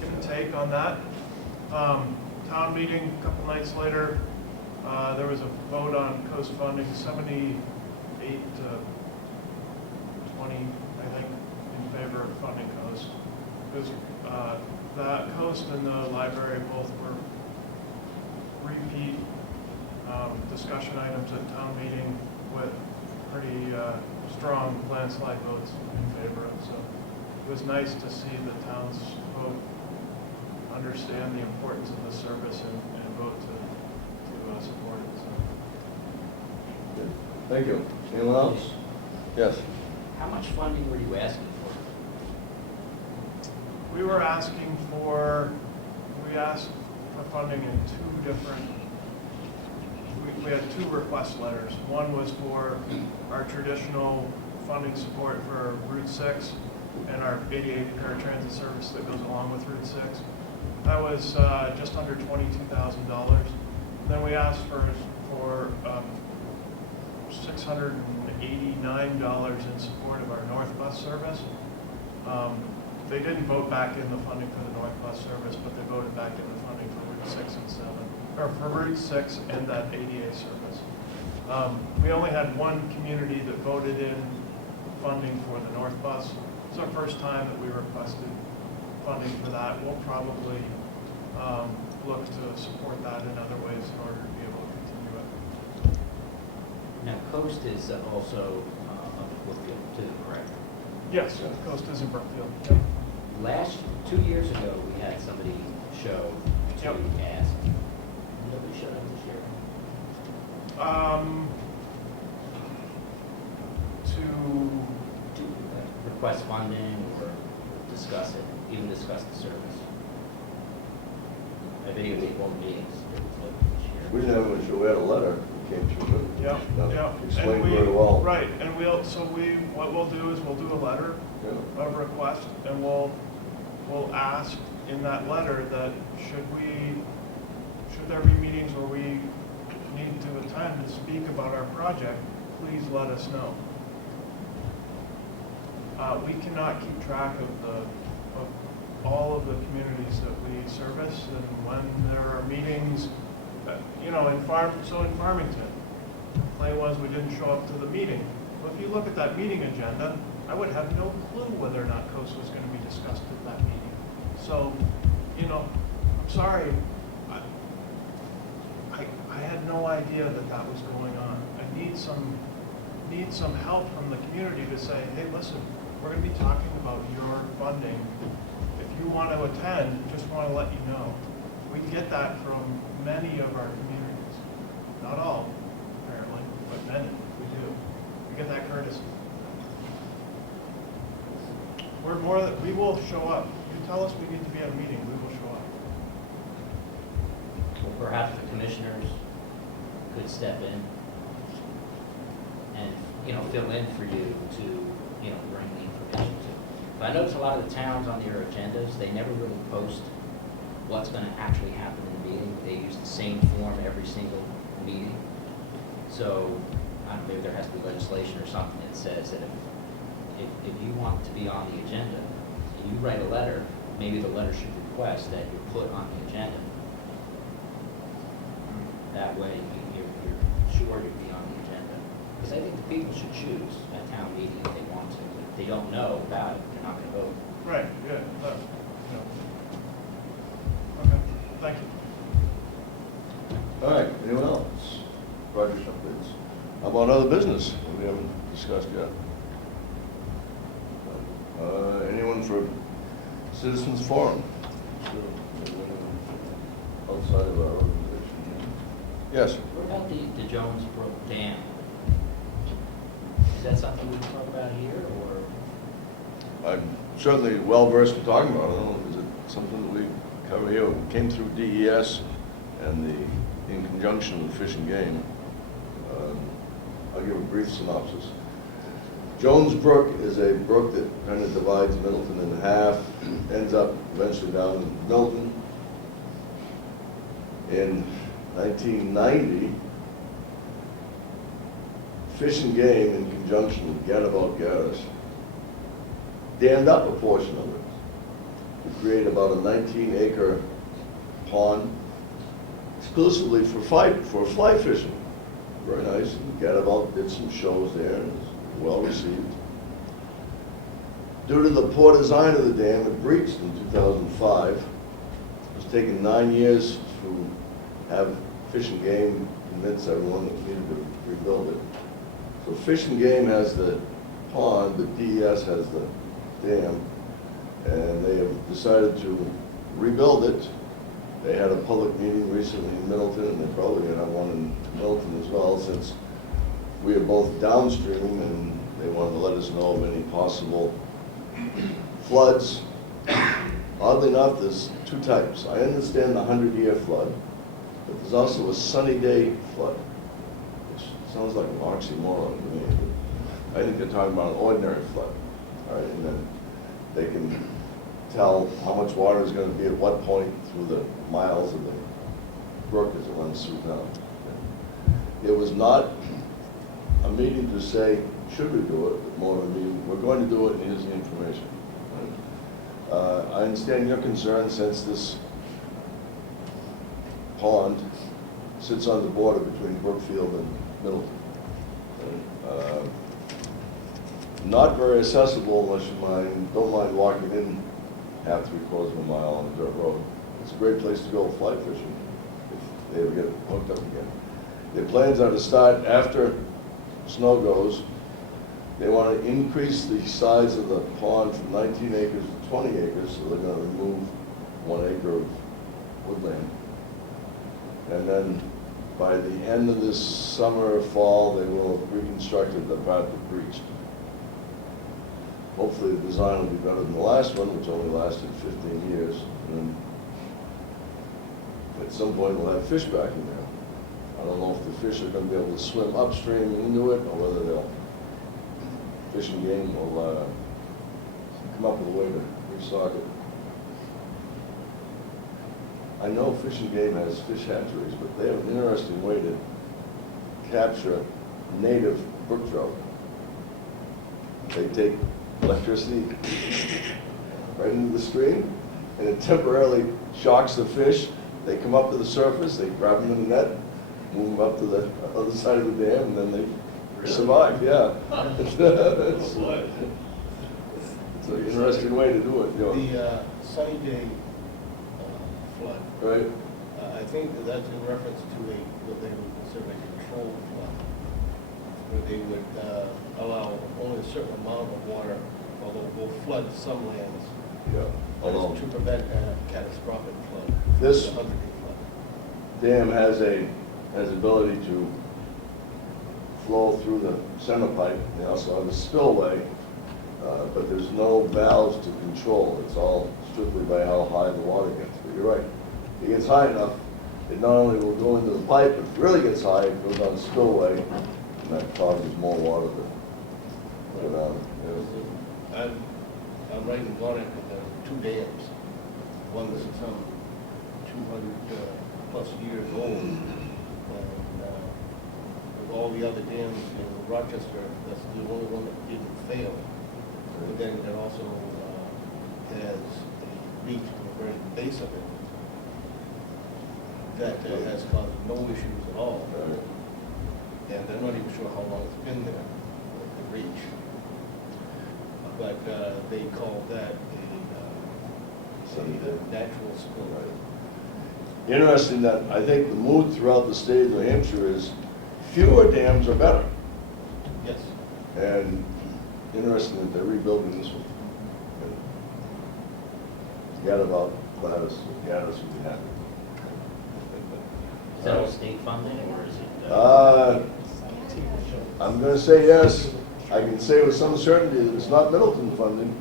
give and take on that. Town meeting a couple nights later, there was a vote on Coast funding, 78 to 20, I think, in favor of funding Coast. Because the Coast and the library both were repeat discussion items at town meeting with pretty strong landslide votes in favor of. So it was nice to see the towns vote, understand the importance of the service and vote to support it. So. Good. Thank you. Anyone else? Yes. How much funding were you asking for? We were asking for, we asked for funding in two different, we had two request letters. One was for our traditional funding support for Route 6 and our 88 paratransit service that goes along with Route 6. That was just under $22,000. Then we asked for $689 in support of our North Bus service. They didn't vote back in the funding for the North Bus service, but they voted back in the funding for Route 6 and 7, or for Route 6 and that ADA service. We only had one community that voted in funding for the North Bus. It's our first time that we requested funding for that. We'll probably look to support that in other ways in order to be able to continue it. Now, Coast is also up at Wakefield too, correct? Yes, Coast is in Brookfield. Yep. 2 years ago, we had somebody show to Yep. ask. Nobody showed up this year. To To request funding or discuss it, even discuss the service. I videotaped all the meetings this We year. didn't have much, we had a letter that came through. Yeah, yeah. Explained And very well. Right, and what we'll do is we'll do a letter Yeah. of request, and we'll ask in that letter that should there be meetings where we need to attend to speak about our project, please let us know. We cannot keep track of all of the communities that we service, and when there are meetings, in Farmington, the complaint was we didn't show up to the meeting. Well, if you look at that meeting agenda, I would have no clue whether or not Coast was going to be discussed at that meeting. So, I'm sorry, I had no idea that that was going on. I need some help from the community to say, hey, listen, we're going to be talking about your funding. If you want to attend, just want to let you know. We get that from many of our communities. Not all, apparently, but many, we do. We get that courtesy. We will show up. You tell us we need to be at a meeting, we will show up. Well, perhaps the commissioners could step in and, fill in for you to, bring the information to. But I notice a lot of the towns on their agendas, they never really post what's going to actually happen in the meeting. They use the same form every single meeting. So, I don't know, maybe there has to be legislation or something that says that if you want to be on the agenda, and you write a letter, maybe the letter should request that you're put on the agenda. That way, you're sure you'll be on the agenda. Because I think the people should choose a town meeting if they want to. If they don't know about it, they're not going to vote. Right, yeah. Okay, thank you. All right, anyone else? Project updates. How about other business that we haven't discussed yet? Anyone for citizens forum? Outside of our organization? Yes. What about the Jones Brook Dam? Is that something we can talk about here, or? I'm certainly well versed in talking about it. I don't know, is it something that we cover here? It came through DES and in conjunction with Fish and Game. I'll give a brief synopsis. Jones Brook is a brook that kind of divides Middleton in half, ends up eventually down in Milton. In 1990, Fish and Game, in conjunction with Gadabout Gaddis, dammed up a portion of it to create about a 19-acre pond exclusively for fly fishing. Very nice. And Gadabout did some shows there and was well received. Due to the poor design of the dam, it breached in 2005. It was taken 9 years to have Fish and Game convince everyone that we needed to rebuild it. So Fish and Game has the pond, but DES has the dam, and they have decided to rebuild it. They had a public meeting recently in Middleton, and they're probably going to have one in Middleton as well, since we are both downstream, and they wanted to let us know of any possible floods. Oddly enough, there's two types. I understand the 100-year flood, but there's also a sunny day flood, which sounds like an oxymoron to me. But I think they're talking about an ordinary flood. All right, and then they can tell how much water is gonna be at what point through the miles of the brook as it runs through town. It was not a meeting to say, should we do it, but more of a meeting, we're going to do it, and here's the information. I understand your concern since this pond sits on the border between Brookfield and Middleton. Not very accessible unless you don't mind walking in half, 3/4 of a mile on a dirt road. It's a great place to go fly fishing if they ever get hooked up again. Their plans are to start after snow goes. They want to increase the size of the pond from 19 acres to 20 acres, so they're going to remove 1 acre of woodland. And then by the end of this summer or fall, they will have reconstructed the part that breached. Hopefully the design will be better than the last one, which only lasted 15 years. And then at some point we'll have fish back in there. I don't know if the fish are going to be able to swim upstream into it, or whether they'll, Fish and Game will come up with a way to restock it. I know Fish and Game has fish hatcheries, but they have an interesting way to capture native brook trout. They take electricity right into the stream, and it temporarily shocks the fish. They come up to the surface, they grab them in the net, move them up to the other side of the dam, and then they survive, yeah. It's an interesting way to do it, you know. The Sunny Day flood. Right? I think that's in reference to what they would consider a controlled flood, where they would allow only a certain amount of water, although will flood some lands. Yeah. But Although it's to prevent a catastrophic flood. This- a 100-day flood. dam has ability to flow through the center pipe. They also have a spillway, but there's no valves to control. It's all strictly by how high the water gets. But you're right. If it gets high enough, it not only will go into the pipe, but if it really gets high, it goes down the spillway, and that causes more water to go down. Yeah. I'm right in Warren, and there are 2 dams. One that's some 200 plus years old, and with all the other dams in Rochester, that's the only one that didn't fail. But then it also has a beach at the very base of it that has caused no issues at all. And they're not even sure how long it's been there, the reach. But they call that a natural spill. Interesting that I think the mood throughout the state of New Hampshire is fewer dams are better. Yes. And interesting that they're rebuilding this one. Forget about Gladys. Gladys would be happy. Is that all state funding, or is it? I'm going to say yes. I can say with some certainty that it's not Middleton funding,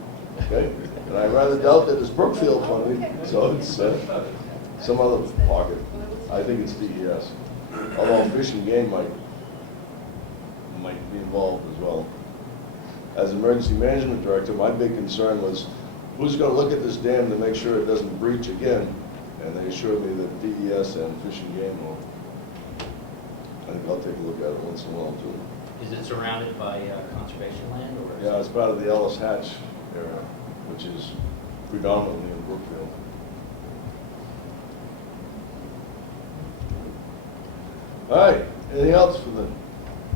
okay? And I rather doubt that it's Brookfield funding, so it's some other pocket. I think it's DES. Although Fish and Game might be involved as well. As emergency management director, my big concern was who's going to look at this dam to make sure it doesn't breach again? And they assured me that DES and Fish and Game will. I think I'll take a look at it once in a while too. Is it surrounded by conservation land, or? Yeah, it's part of the Ellis Hatch area, which is predominantly in Brookfield. All right, anything else for the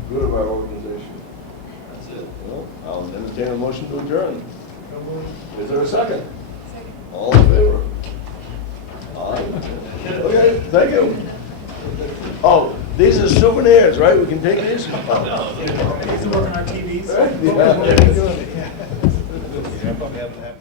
good of our organization? That's it. Well, I'll entertain a motion to adjourn. Is there a second? Second. All in favor? Aye. Okay, thank you. Oh, these are souvenirs, right? We can take these? These are working on TVs. Right? Yeah. Yeah, probably have to have.